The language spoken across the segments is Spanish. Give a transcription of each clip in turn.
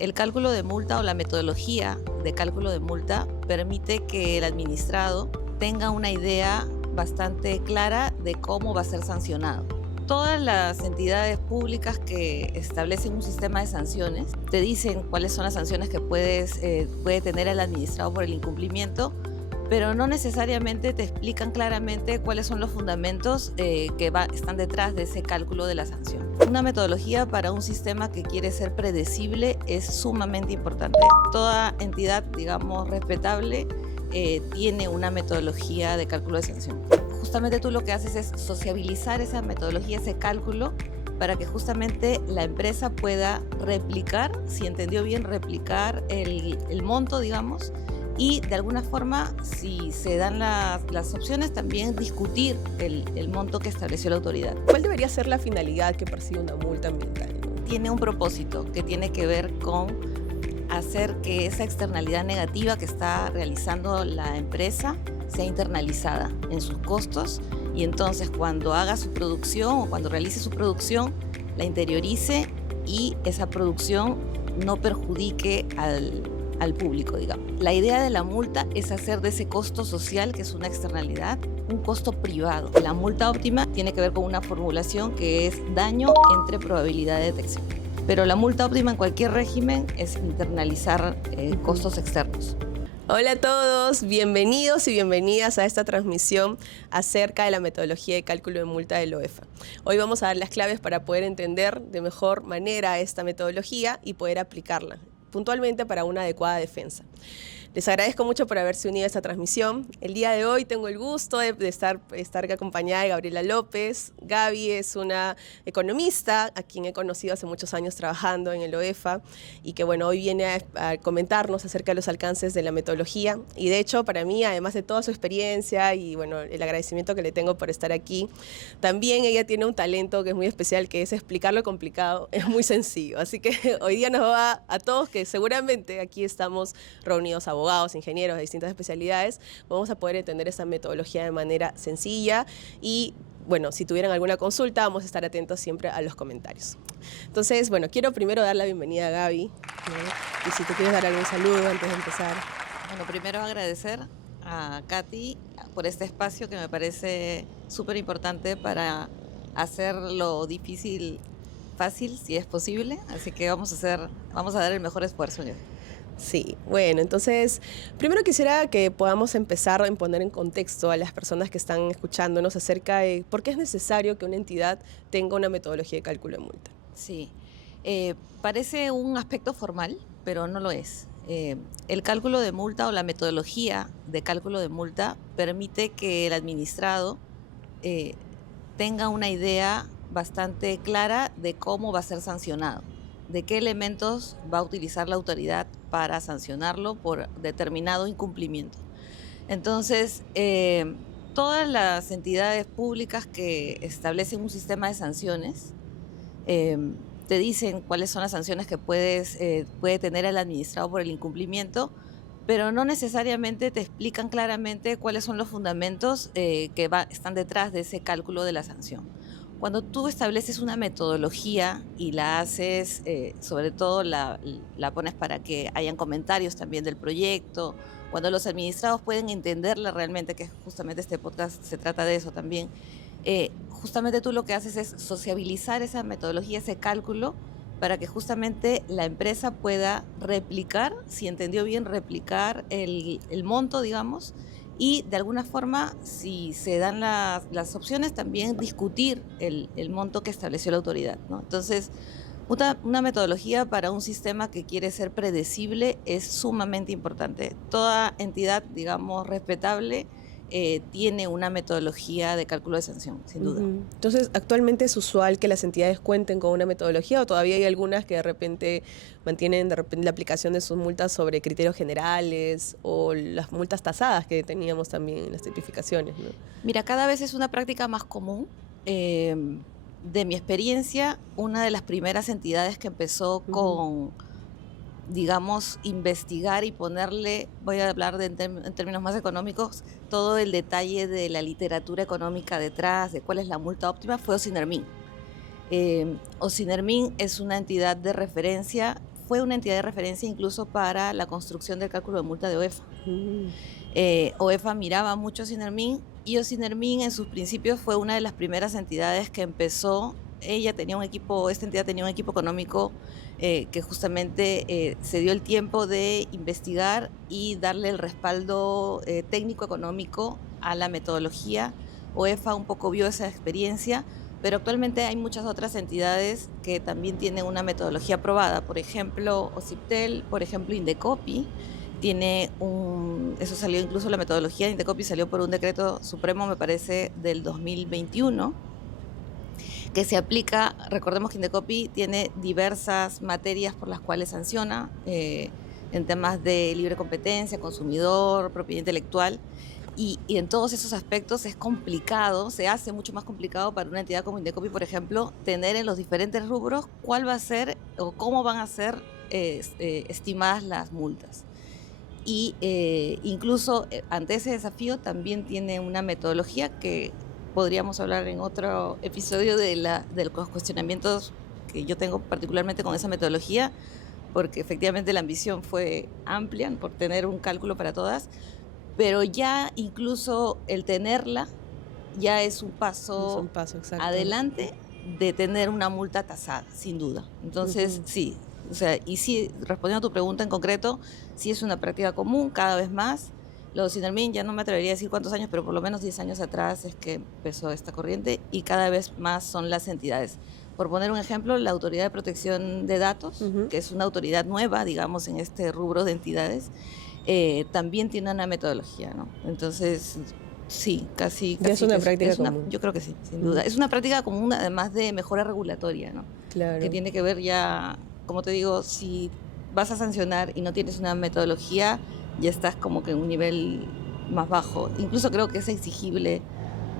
El cálculo de multa o la metodología de cálculo de multa permite que el administrado tenga una idea bastante clara de cómo va a ser sancionado. Todas las entidades públicas que establecen un sistema de sanciones te dicen cuáles son las sanciones que puede tener el administrado por el incumplimiento, pero no necesariamente te explican claramente cuáles son los fundamentos están detrás de ese cálculo de la sanción. Una metodología para un sistema que quiere ser predecible es sumamente importante. Toda entidad, digamos, respetable tiene una metodología de cálculo de sanción. Justamente tú lo que haces es sociabilizar esa metodología, ese cálculo, para que justamente la empresa pueda replicar, si entendió bien, replicar el monto, digamos, y de alguna forma, si se dan las opciones, también discutir el monto que estableció la autoridad. ¿Cuál debería ser la finalidad que persigue una multa ambiental? Tiene un propósito que tiene que ver con hacer que esa externalidad negativa que está realizando la empresa sea internalizada en sus costos, y entonces cuando haga su producción o cuando realice su producción, la interiorice y esa producción no perjudique al público, digamos. La idea de la multa es hacer de ese costo social, que es una externalidad, un costo privado. La multa óptima tiene que ver con una formulación que es daño entre probabilidad de detección. Pero la multa óptima en cualquier régimen es internalizar costos externos. Hola a todos, bienvenidos y bienvenidas a esta transmisión acerca de la metodología de cálculo de multa del OEFA. Hoy vamos a dar las claves para poder entender de mejor manera esta metodología y poder aplicarla puntualmente para una adecuada defensa. Les agradezco mucho por haberse unido a esta transmisión. El día de hoy tengo el gusto de estar acompañada de Gabriela López. Gaby es una economista a quien he conocido hace muchos años trabajando en el OEFA y que hoy viene a comentarnos acerca de los alcances de la metodología. Y de hecho, para mí, además de toda su experiencia y el agradecimiento que le tengo por estar aquí, también ella tiene un talento que es muy especial, que es explicar lo complicado, es muy sencillo. Así que hoy día nos va a todos, que seguramente aquí estamos reunidos abogados, ingenieros de distintas especialidades, vamos a poder entender esa metodología de manera sencilla y, si tuvieran alguna consulta, vamos a estar atentos siempre a los comentarios. Entonces, quiero primero dar la bienvenida a Gaby, ¿no? Y si tú quieres dar algún saludo antes de empezar. Primero agradecer a Katy por este espacio que me parece súper importante para hacer lo difícil fácil, si es posible, así que vamos a dar el mejor esfuerzo. Sí, entonces, primero quisiera que podamos empezar a poner en contexto a las personas que están escuchándonos acerca de por qué es necesario que una entidad tenga una metodología de cálculo de multa. Sí, parece un aspecto formal, pero no lo es. El cálculo de multa o la metodología de cálculo de multa permite que el administrado tenga una idea bastante clara de cómo va a ser sancionado, de qué elementos va a utilizar la autoridad para sancionarlo por determinado incumplimiento. Entonces, todas las entidades públicas que establecen un sistema de sanciones te dicen cuáles son las sanciones que puede tener el administrado por el incumplimiento, pero no necesariamente te explican claramente cuáles son los fundamentos están detrás de ese cálculo de la sanción. Cuando tú estableces una metodología y la haces, sobre todo la pones para que hayan comentarios también del proyecto, cuando los administrados pueden entenderla realmente, que justamente este podcast se trata de eso también, justamente tú lo que haces es sociabilizar esa metodología, ese cálculo, para que justamente la empresa pueda replicar, si entendió bien, replicar el monto, digamos, y de alguna forma, si se dan las opciones, también discutir el monto que estableció la autoridad, ¿no? Entonces, una metodología para un sistema que quiere ser predecible es sumamente importante. Toda entidad, digamos, respetable tiene una metodología de cálculo de sanción, sin duda. Entonces, ¿actualmente es usual que las entidades cuenten con una metodología o todavía hay algunas que de repente mantienen la aplicación de sus multas sobre criterios generales o las multas tasadas que teníamos también en las tipificaciones, ¿no? Mira, cada vez es una práctica más común. De mi experiencia, una de las primeras entidades que empezó con, digamos, investigar y ponerle, voy a hablar en términos más económicos, todo el detalle de la literatura económica detrás, de cuál es la multa óptima, fue Ocinermin. Ocinermin es una entidad de referencia fue una entidad de referencia incluso para la construcción del cálculo de multa de OEFA. OEFA miraba mucho a Sinermin y Ocinermin en sus principios fue una de las primeras entidades que empezó. Esta entidad tenía un equipo económico que justamente se dio el tiempo de investigar y darle el respaldo técnico-económico a la metodología. OEFA un poco vio esa experiencia, pero actualmente hay muchas otras entidades que también tienen una metodología aprobada. Por ejemplo, OCIPTEL, por ejemplo, Indecopi, eso salió, incluso la metodología de Indecopi salió por un decreto supremo, me parece, del 2021, que se aplica. Recordemos que Indecopi tiene diversas materias por las cuales sanciona, en temas de libre competencia, consumidor, propiedad intelectual, y en todos esos aspectos es complicado, se hace mucho más complicado para una entidad como Indecopi, por ejemplo, tener en los diferentes rubros cuál va a ser o cómo van a ser estimadas las multas. Y incluso ante ese desafío también tiene una metodología que podríamos hablar en otro episodio de los cuestionamientos que yo tengo particularmente con esa metodología, porque efectivamente la ambición fue amplia por tener un cálculo para todas, pero ya incluso el tenerla ya es un paso adelante de tener una multa tasada, sin duda. Entonces, sí, o sea, y sí, respondiendo a tu pregunta en concreto, sí es una práctica común cada vez más. Lo de Sinermin ya no me atrevería a decir cuántos años, pero por lo menos 10 años atrás es que empezó esta corriente y cada vez más son las entidades. Por poner un ejemplo, la Autoridad de Protección de Datos, que es una autoridad nueva, digamos, en este rubro de entidades, también tiene una metodología, ¿no? Entonces, sí, casi es una práctica común. Yo creo que sí, sin duda. Es una práctica común, además de mejora regulatoria, ¿no? Claro. Que tiene que ver ya, como te digo, si vas a sancionar y no tienes una metodología, ya estás como que en un nivel más bajo. Incluso creo que es exigible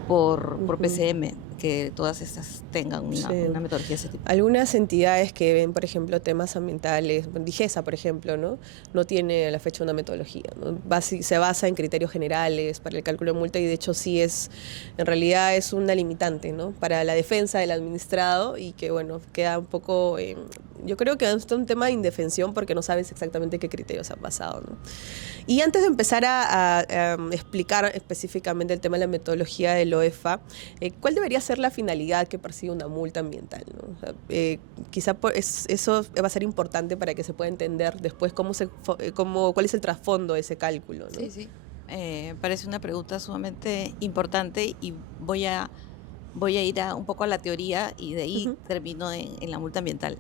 por PCM que todas estas tengan una metodología de ese tipo. Algunas entidades que ven, por ejemplo, temas ambientales, DIGESA, por ejemplo, no tiene a la fecha una metodología, ¿no? Se basa en criterios generales para el cálculo de multa y de hecho sí en realidad es una limitante, ¿no? Para la defensa del administrado y que, bueno, queda un poco, yo creo que es un tema de indefensión porque no sabes exactamente qué criterios han basado, ¿no? Y antes de empezar a explicar específicamente el tema de la metodología del OEFA, ¿cuál debería ser la finalidad que persigue una multa ambiental, ¿no? O sea, quizá eso va a ser importante para que se pueda entender después cuál es el trasfondo de ese cálculo, ¿no? Sí. Parece una pregunta sumamente importante y voy a ir un poco a la teoría y de ahí termino en la multa ambiental.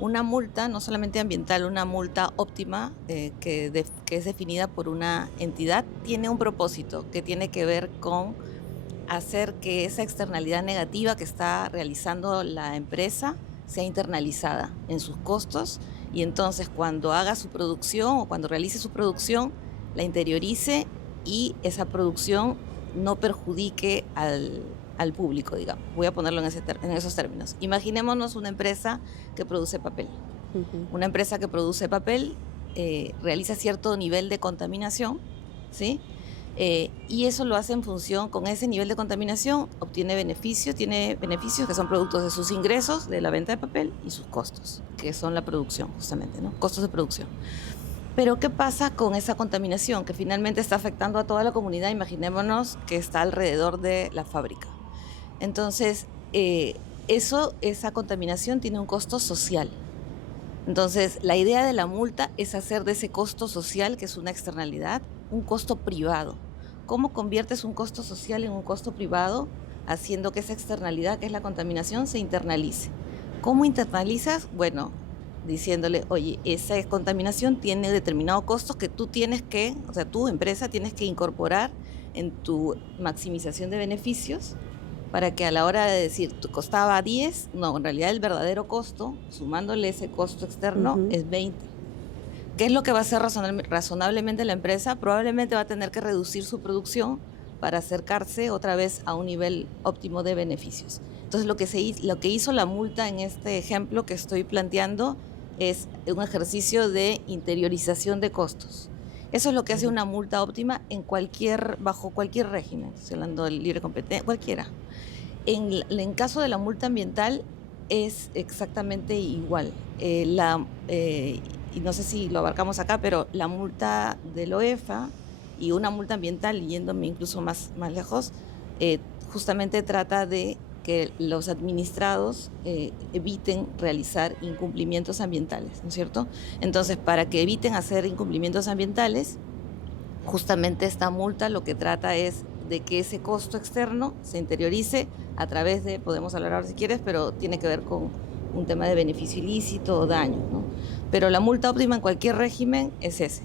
Una multa, no solamente ambiental, una multa óptima que es definida por una entidad, tiene un propósito que tiene que ver con hacer que esa externalidad negativa que está realizando la empresa sea internalizada en sus costos y entonces cuando haga su producción o cuando realice su producción la interiorice y esa producción no perjudique al público, digamos. Voy a ponerlo en esos términos. Imaginémonos una empresa que produce papel. Una empresa que produce papel realiza cierto nivel de contaminación, ¿sí? Y eso lo hace en función, con ese nivel de contaminación, tiene beneficios que son productos de sus ingresos, de la venta de papel y sus costos, que son la producción, justamente, ¿no? Costos de producción. Pero ¿qué pasa con esa contaminación que finalmente está afectando a toda la comunidad? Imaginémonos que está alrededor de la fábrica. Entonces, esa contaminación tiene un costo social. Entonces, la idea de la multa es hacer de ese costo social, que es una externalidad, un costo privado. ¿Cómo conviertes un costo social en un costo privado? Haciendo que esa externalidad, que es la contaminación, se internalice. ¿Cómo internalizas? Bueno, diciéndole, oye, esa contaminación tiene determinados costos que tú tu empresa tienes que incorporar en tu maximización de beneficios para que a la hora de decir, tú costaba 10, no, en realidad el verdadero costo, sumándole ese costo externo, es 20. ¿Qué es lo que va a hacer razonablemente la empresa? Probablemente va a tener que reducir su producción para acercarse otra vez a un nivel óptimo de beneficios. Entonces, lo que hizo la multa en este ejemplo que estoy planteando es un ejercicio de interiorización de costos. Eso es lo que hace una multa óptima bajo cualquier régimen, estoy hablando del libre competencia, cualquiera. En caso de la multa ambiental, es exactamente igual. Y no sé si lo abarcamos acá, pero la multa del OEFA y una multa ambiental, yéndome incluso más lejos, eh, justamente trata de que los administrados eviten realizar incumplimientos ambientales, ¿no es cierto? Entonces, para que eviten hacer incumplimientos ambientales, justamente esta multa lo que trata es de que ese costo externo se interiorice a través de, podemos hablar ahora si quieres, pero tiene que ver con un tema de beneficio ilícito o daño, ¿no? Pero la multa óptima en cualquier régimen es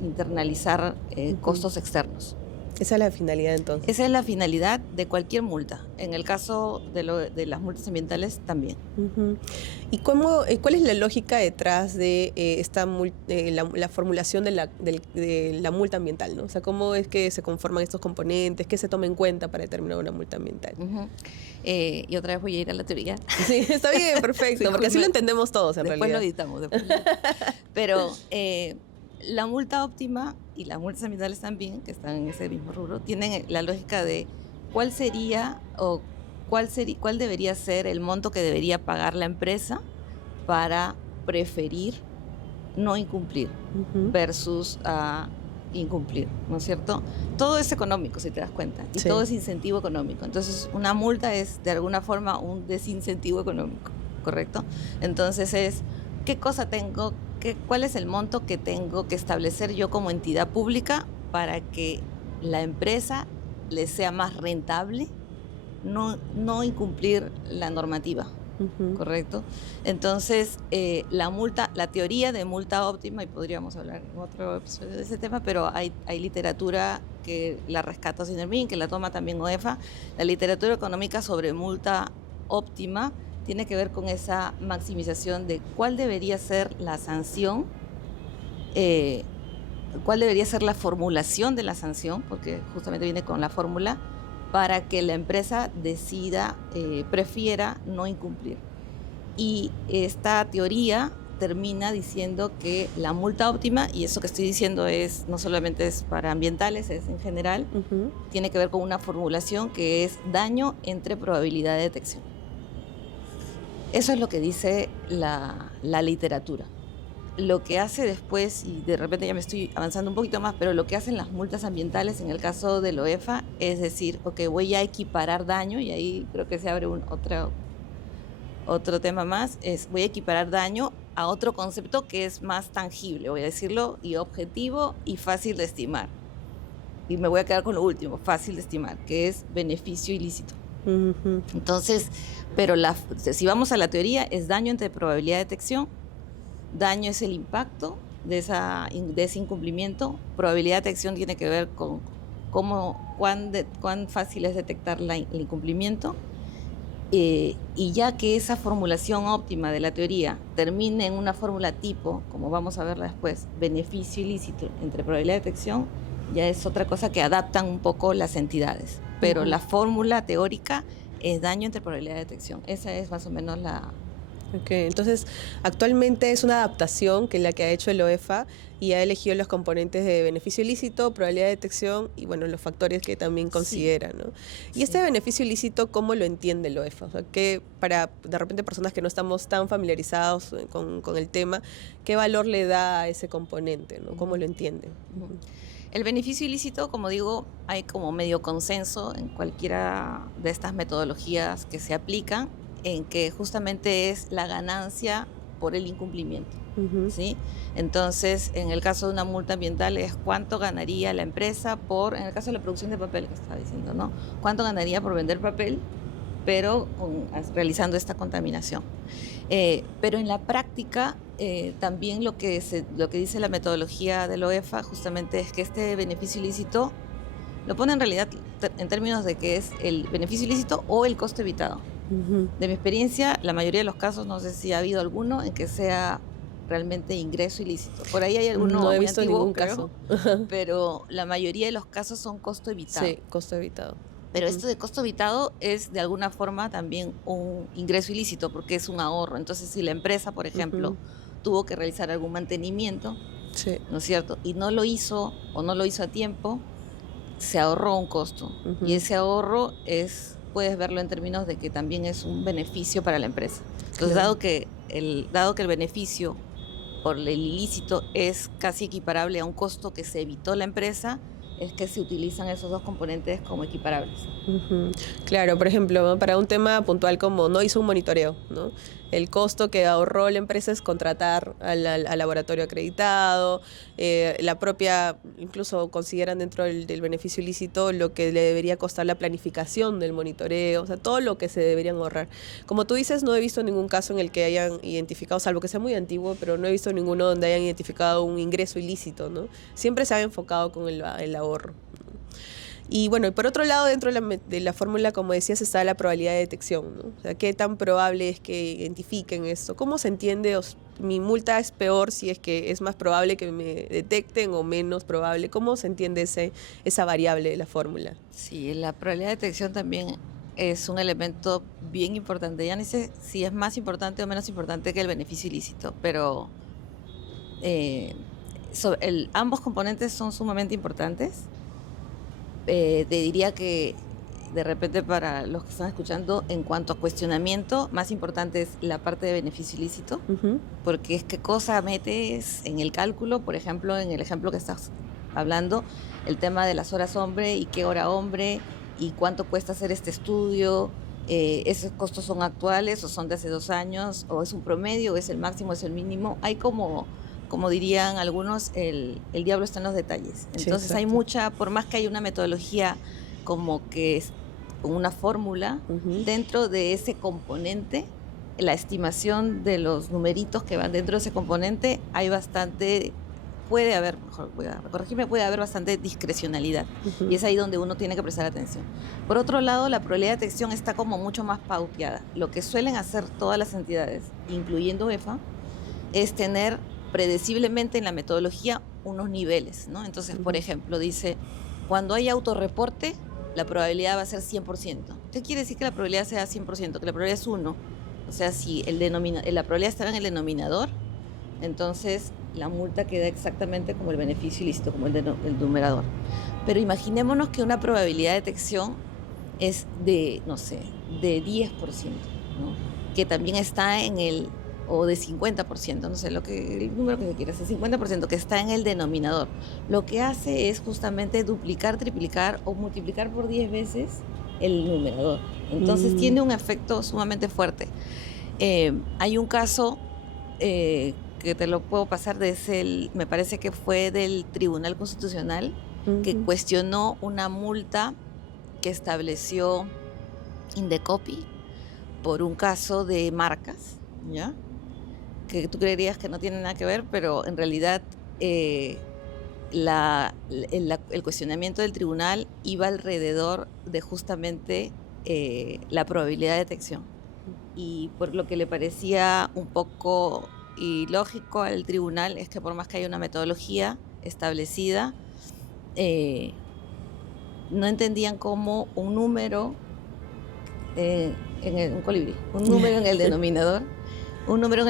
internalizar costos externos. Esa es la finalidad entonces. Esa es la finalidad de cualquier multa. En el caso de las multas ambientales también. ¿Y cuál es la lógica detrás de la formulación de la multa ambiental, ¿no? O sea, ¿cómo es que se conforman estos componentes? ¿Qué se toma en cuenta para determinar una multa ambiental? Y otra vez voy a ir a la teoría. Sí, está bien, perfecto, sí, porque así lo entendemos todos en después realidad. Lo editamos. Pero la multa óptima y las multas ambientales también, que están en ese mismo rubro, tienen la lógica de cuál sería o cuál debería ser el monto que debería pagar la empresa para preferir no incumplir versus incumplir, ¿no es cierto? Todo es económico, si te das cuenta, y todo es incentivo económico. Entonces, una multa es de alguna forma un desincentivo económico, ¿correcto? Entonces es, ¿qué cosa tengo? ¿Cuál es el monto que tengo que establecer yo como entidad pública para que la empresa le sea más rentable no incumplir la normativa? ¿Correcto? Entonces, la teoría de multa óptima, y podríamos hablar en otro episodio de ese tema, pero hay literatura que la rescata Sinnermin, que la toma también OEFA. La literatura económica sobre multa óptima tiene que ver con esa maximización de cuál debería ser la sanción, cuál debería ser la formulación de la sanción, porque justamente viene con la fórmula, para que la empresa prefiera no incumplir. Y esta teoría termina diciendo que la multa óptima, y eso que estoy diciendo no solamente es para ambientales, es en general, tiene que ver con una formulación que es daño entre probabilidad de detección. Eso es lo que dice la literatura. Lo que hace después, y de repente ya me estoy avanzando un poquito más, pero lo que hacen las multas ambientales en el caso del OEFA es decir, ok, voy a equiparar daño, y ahí creo que se abre otro tema más, voy a equiparar daño a otro concepto que es más tangible, voy a decirlo, y objetivo y fácil de estimar. Y me voy a quedar con lo último, fácil de estimar, que es beneficio ilícito. Entonces, pero si vamos a la teoría, es daño entre probabilidad de detección. Daño es el impacto de ese incumplimiento. Probabilidad de detección tiene que ver con cuán fácil es detectar el incumplimiento. Y ya que esa formulación óptima de la teoría termine en una fórmula tipo, como vamos a verla después, beneficio ilícito entre probabilidad de detección, ya es otra cosa que adaptan un poco las entidades. Pero la fórmula teórica es daño entre probabilidad de detección. Esa es más o menos la... Ok, entonces actualmente es una adaptación que es la que ha hecho el OEFA y ha elegido los componentes de beneficio ilícito, probabilidad de detección y bueno, los factores que también considera, ¿no? Y este beneficio ilícito, ¿cómo lo entiende el OEFA? O sea, que para de repente personas que no estamos tan familiarizados con el tema, ¿qué valor le da a ese componente, ¿no? ¿Cómo lo entiende? El beneficio ilícito, como digo, hay como medio consenso en cualquiera de estas metodologías que se aplican, en que justamente es la ganancia por el incumplimiento, ¿sí? Entonces, en el caso de una multa ambiental es cuánto ganaría la empresa en el caso de la producción de papel que estaba diciendo, ¿no? ¿Cuánto ganaría por vender papel, pero realizando esta contaminación? Pero en la práctica, también lo que dice la metodología del OEFA justamente es que este beneficio ilícito lo pone en realidad en términos de que es el beneficio ilícito o el costo evitado. De mi experiencia, la mayoría de los casos, no sé si ha habido alguno en que sea realmente ingreso ilícito. Por ahí hay alguno no he muy visto antiguo, ningún caso. pero la mayoría de los casos son costo evitado. Sí, costo evitado. Pero esto de costo evitado es de alguna forma también un ingreso ilícito porque es un ahorro. Entonces, si la empresa, por ejemplo, tuvo que realizar algún mantenimiento, ¿no es cierto? Y no lo hizo o no lo hizo a tiempo, se ahorró un costo. Y ese ahorro es puedes verlo en términos de que también es un beneficio para la empresa. Entonces, Claro. dado que el beneficio por el ilícito es casi equiparable a un costo que se evitó la empresa, es que se utilizan esos dos componentes como equiparables. Ujú. Claro, por ejemplo, ¿no? Para un tema puntual como no hizo un monitoreo, ¿no? El costo que ahorró la empresa es contratar al laboratorio acreditado, la propia, incluso consideran dentro del beneficio ilícito lo que le debería costar la planificación del monitoreo, o sea, todo lo que se deberían ahorrar. Como tú dices, no he visto ningún caso en el que hayan identificado, salvo que sea muy antiguo, pero no he visto ninguno donde hayan identificado un ingreso ilícito, ¿no? Siempre se ha enfocado con el ahorro. Y bueno, y por otro lado, dentro de la fórmula, como decías, está la probabilidad de detección, ¿no? O sea, ¿qué tan probable es que identifiquen esto? ¿Cómo se entiende? Mi multa es peor si es que es más probable que me detecten o menos probable. ¿Cómo se entiende esa variable de la fórmula? Sí, la probabilidad de detección también es un elemento bien importante. Ya no sé si es más importante o menos importante que el beneficio ilícito, pero eh, ambos componentes son sumamente importantes. Te diría que de repente para los que están escuchando, en cuanto a cuestionamiento, más importante es la parte de beneficio ilícito, Ujú. porque es qué cosa metes en el cálculo, por ejemplo, en el ejemplo que estás hablando, el tema de las horas hombre y qué hora hombre y cuánto cuesta hacer este estudio, esos costos son actuales o son de hace 2 años, o es un promedio, o es el máximo, es el mínimo. Hay como dirían algunos, el diablo está en los detalles. Sí, Entonces hay exacto. mucha, por más que hay una metodología como que es con una fórmula, Ujú. dentro de ese componente, la estimación de los numeritos que van dentro de ese componente, hay bastante, puede haber, mejor voy a corregirme, puede haber bastante discrecionalidad. Y Ujú. es ahí donde uno tiene que prestar atención. Por otro lado, la probabilidad de detección está como mucho más pauteada. Lo que suelen hacer todas las entidades, incluyendo EFA, es tener predeciblemente en la metodología unos niveles, ¿no? Entonces, por Ujú. ejemplo, dice, cuando hay autorreporte, la probabilidad va a ser 100%. ¿Qué quiere decir que la probabilidad sea 100%? Que la probabilidad es 1. O sea, si la probabilidad está en el denominador, entonces la multa queda exactamente como el beneficio ilícito, como el numerador. Pero imaginémonos que una probabilidad de detección es de, no sé, de 10%, ¿no? Que también está en el, o de 50%, no sé, el número que se quiera, ese 50% que está en el denominador. Lo que hace es justamente duplicar, triplicar o multiplicar por 10 veces el numerador. Entonces Mm. tiene un efecto sumamente fuerte. Hay un caso que te lo puedo pasar, me parece que fue del Tribunal Constitucional, que Ujú. cuestionó una multa que estableció Indecopy por un caso de marcas, ¿ya? Que tú creerías que no tiene nada que ver, pero en realidad el cuestionamiento del tribunal iba alrededor de justamente la probabilidad de detección. Y por lo que le parecía un poco ilógico al tribunal es que por más que haya una metodología establecida, eh, no entendían cómo un número un colibrí, un número en el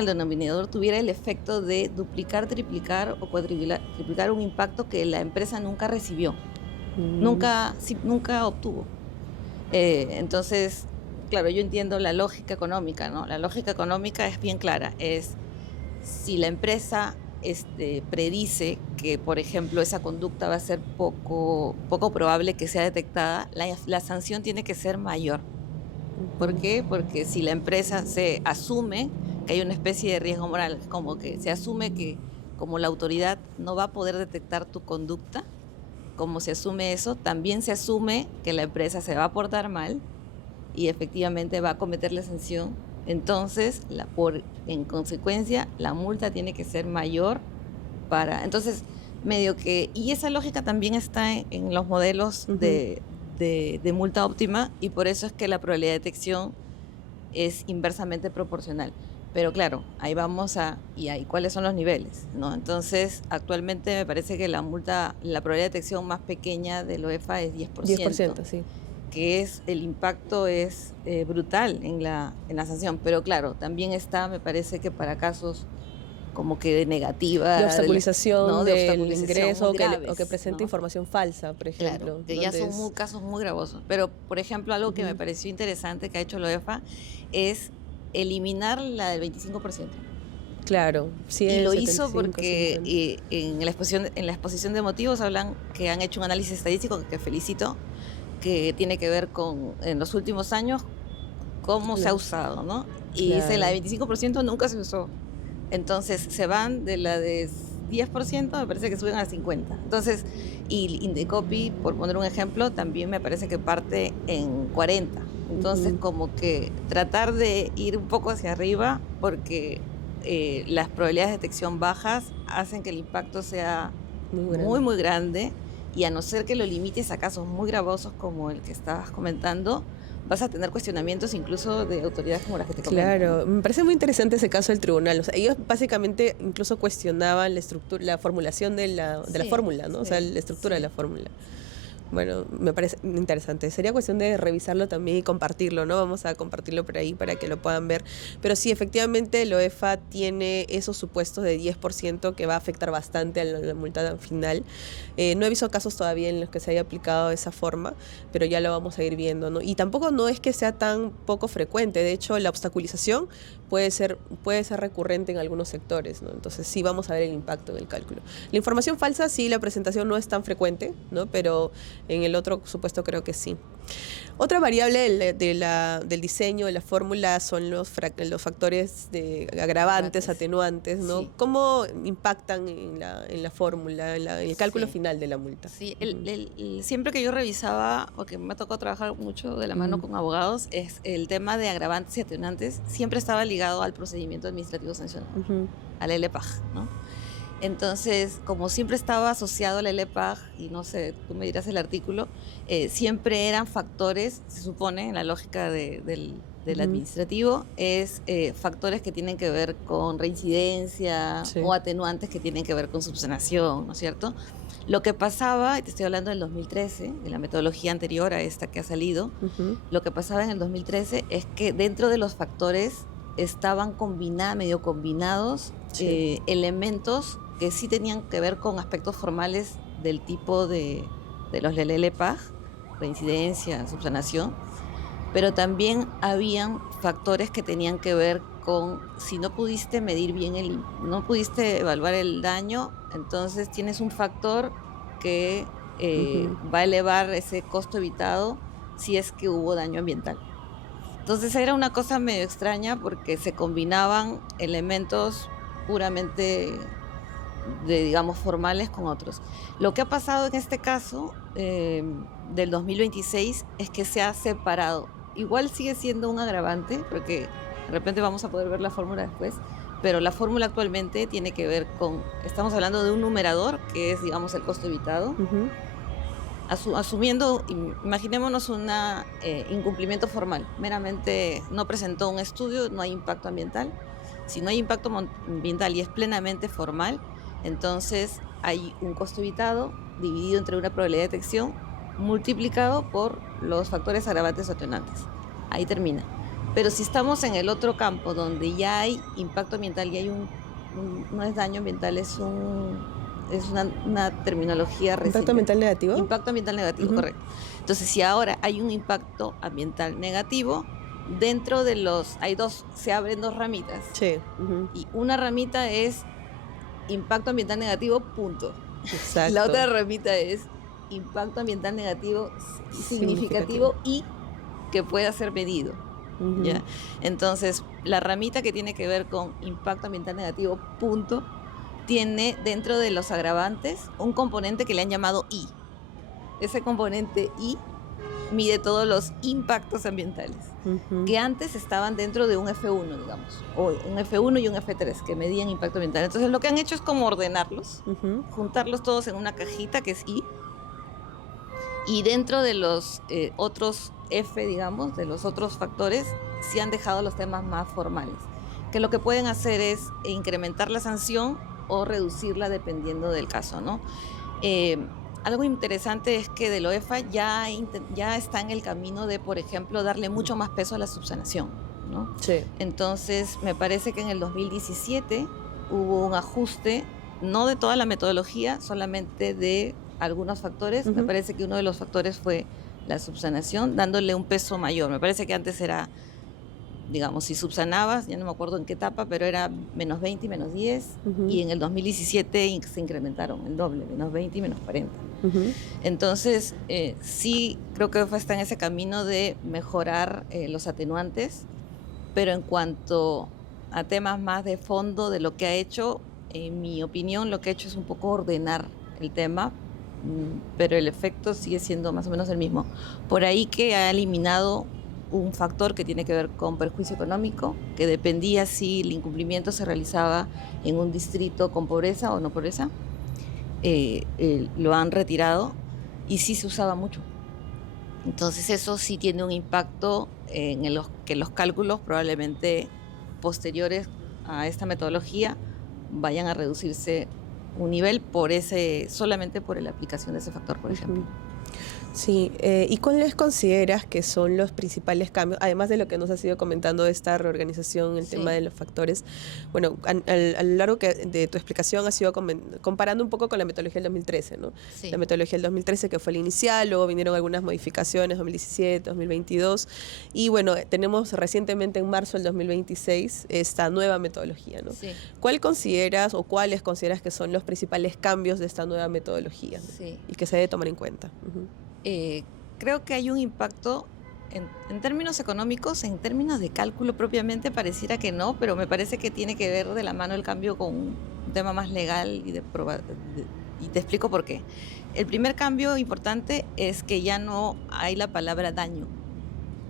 denominador tuviera el efecto de duplicar, triplicar o triplicar un impacto que la empresa nunca recibió, Mm. nunca obtuvo. Entonces, claro, yo entiendo la lógica económica, ¿no? La lógica económica es bien clara, es si la empresa predice que, por ejemplo, esa conducta va a ser poco probable que sea detectada, la sanción tiene que ser mayor. ¿Por Ujú. qué? Porque si la empresa se asume que hay una especie de riesgo moral, como que se asume que como la autoridad no va a poder detectar tu conducta, como se asume eso, también se asume que la empresa se va a portar mal y efectivamente va a cometer la sanción. Entonces, en consecuencia, la multa tiene que ser mayor entonces, medio que, y esa lógica también está en los modelos Ujú. de multa óptima, y por eso es que la probabilidad de detección es inversamente proporcional. Pero claro, ahí vamos y ahí cuáles son los niveles, ¿no? Entonces, actualmente me parece que la probabilidad de detección más pequeña del OEFA es 10%, 10%, sí. que el impacto es brutal en la sanción. Pero claro, también está, me parece que para casos como que negativa. De obstaculización, ¿no? De del obstaculización ingreso muy graves, o que presenta ¿no? información falsa, por ejemplo. Claro, que ya son casos muy gravosos. Pero, por ejemplo, algo que me pareció interesante que ha hecho la OEFA es eliminar la del 25%. Claro, sí, Y el lo 75, hizo porque 50. en la exposición de motivos hablan que han hecho un análisis estadístico que felicito, que tiene que ver con, en los últimos años, cómo se ha Claro, usado, ¿no? Y dice, la de claro. 25% nunca se usó. Entonces, se van de la de 10%, me parece que suben a 50%. Entonces, y Indecopy, por poner un ejemplo, también me parece que parte en 40%. Entonces, como que tratar de ir un poco hacia arriba, porque las probabilidades de detección bajas hacen que el impacto sea Muy muy, grande. muy grande, y a no ser que lo limites a casos muy gravosos como el que estabas comentando, vas a tener cuestionamientos incluso de autoridades como las que te comento, ¿no? Claro, me parece muy interesante ese caso del tribunal. O sea, ellos básicamente incluso cuestionaban la estructura, la formulación de la Sí, fórmula, ¿no? O sea, sí, la estructura de sí. la fórmula. Bueno, me parece interesante. Sería cuestión de revisarlo también y compartirlo, ¿no? Vamos a compartirlo por ahí para que lo puedan ver. Pero sí, efectivamente, el OEFA tiene esos supuestos de 10% que va a afectar bastante a la multa final. No he visto casos todavía en los que se haya aplicado de esa forma, pero ya lo vamos a ir viendo, ¿no? Y tampoco no es que sea tan poco frecuente. De hecho, la obstaculización puede ser recurrente en algunos sectores, ¿no? Entonces sí vamos a ver el impacto en el cálculo. La información falsa, sí, la presentación no es tan frecuente, ¿no? Pero en el otro supuesto creo que sí. Otra variable del diseño de la fórmula son los factores de agravantes, atenuantes, ¿no? Sí. ¿Cómo impactan en la fórmula, en el cálculo Sí. final de la multa? Sí, siempre que yo revisaba, porque me ha tocado trabajar mucho de la mano con abogados, es el tema de agravantes y atenuantes, siempre estaba ligado al procedimiento administrativo sancionado, al LPAG, ¿no? Entonces, como siempre estaba asociado al LPAG, y no sé, tú me dirás el artículo, siempre eran factores, se supone, en la lógica del administrativo, es factores que tienen que ver con reincidencia, Sí. o atenuantes que tienen que ver con subsanación, ¿no es cierto? Lo que pasaba, y te estoy hablando del 2013, de la metodología anterior a esta que ha salido, lo que pasaba en el 2013 es que dentro de los factores estaban medio combinados Sí. elementos que sí tenían que ver con aspectos formales del tipo de los del LPAG, reincidencia, subsanación, pero también habían factores que tenían que ver con si no pudiste medir bien no pudiste evaluar el daño, entonces tienes un factor que va a elevar ese costo evitado si es que hubo daño ambiental. Entonces era una cosa medio extraña porque se combinaban elementos puramente digamos, formales con otros. Lo que ha pasado en este caso del 2026 es que se ha separado. Igual sigue siendo un agravante, porque de repente vamos a poder ver la fórmula después, pero la fórmula actualmente tiene que ver con, estamos hablando de un numerador, que es, digamos, el costo evitado, asumiendo, imaginémonos un incumplimiento formal, meramente no presentó un estudio, no hay impacto ambiental. Si no hay impacto ambiental y es plenamente formal, entonces hay un costo evitado dividido entre una probabilidad de detección multiplicado por los factores agravantes o atenuantes. Ahí termina. Pero si estamos en el otro campo donde ya hay impacto ambiental y hay no es daño ambiental, es una terminología reciente. ¿Impacto ambiental negativo? Impacto ambiental negativo, correcto. Entonces, si ahora hay un impacto ambiental negativo, dentro de se abren dos ramitas. Sí. Y una ramita es impacto ambiental negativo, punto. Exacto. La otra ramita es impacto ambiental negativo significativo y que pueda ser medido. ¿Ya? Entonces, la ramita que tiene que ver con impacto ambiental negativo, punto, tiene dentro de los agravantes un componente que le han llamado I. Ese componente I mide todos los impactos ambientales, que antes estaban dentro de un F1, digamos, o un F1 y un F3, que medían impacto ambiental. Entonces lo que han hecho es como ordenarlos, juntarlos todos en una cajita que es I, y dentro de los otros F, digamos, de los otros factores, sí han dejado los temas más formales, que lo que pueden hacer es incrementar la sanción o reducirla dependiendo del caso, ¿no? Algo interesante es que de la OEFA ya está en el camino de, por ejemplo, darle mucho más peso a la subsanación, ¿no? Sí. Entonces, me parece que en el 2017 hubo un ajuste, no de toda la metodología, solamente de algunos factores. Me parece que uno de los factores fue la subsanación, dándole un peso mayor. Me parece que antes era, digamos, si subsanabas, ya no me acuerdo en qué etapa, pero era menos 20 y menos 10, y en el 2017 se incrementaron el doble, menos 20 y menos 40. Entonces, sí creo que está en ese camino de mejorar los atenuantes, pero en cuanto a temas más de fondo de lo que ha hecho, en mi opinión, lo que ha hecho es un poco ordenar el tema, pero el efecto sigue siendo más o menos el mismo. Por ahí que ha eliminado un factor que tiene que ver con perjuicio económico, que dependía si el incumplimiento se realizaba en un distrito con pobreza o no pobreza. Lo han retirado y sí se usaba mucho. Entonces eso sí tiene un impacto en que los cálculos probablemente posteriores a esta metodología vayan a reducirse un nivel solamente por la aplicación de ese factor, por ejemplo. Sí, ¿y cuáles consideras que son los principales cambios, además de lo que nos has ido comentando de esta reorganización, el tema de los factores? Bueno, a lo largo de tu explicación has ido comparando un poco con la metodología del 2013, ¿no? Sí. La metodología del 2013 que fue la inicial, luego vinieron algunas modificaciones, 2017, 2022, y bueno, tenemos recientemente en marzo del 2026 esta nueva metodología, ¿no? Sí. ¿Cuáles consideras que son los principales cambios de esta nueva metodología, ¿no? Y que se debe tomar en cuenta? Creo que hay un impacto en términos económicos, en términos de cálculo propiamente pareciera que no, pero me parece que tiene que ver de la mano el cambio con un tema más legal y te explico por qué. El primer cambio importante es que ya no hay la palabra daño,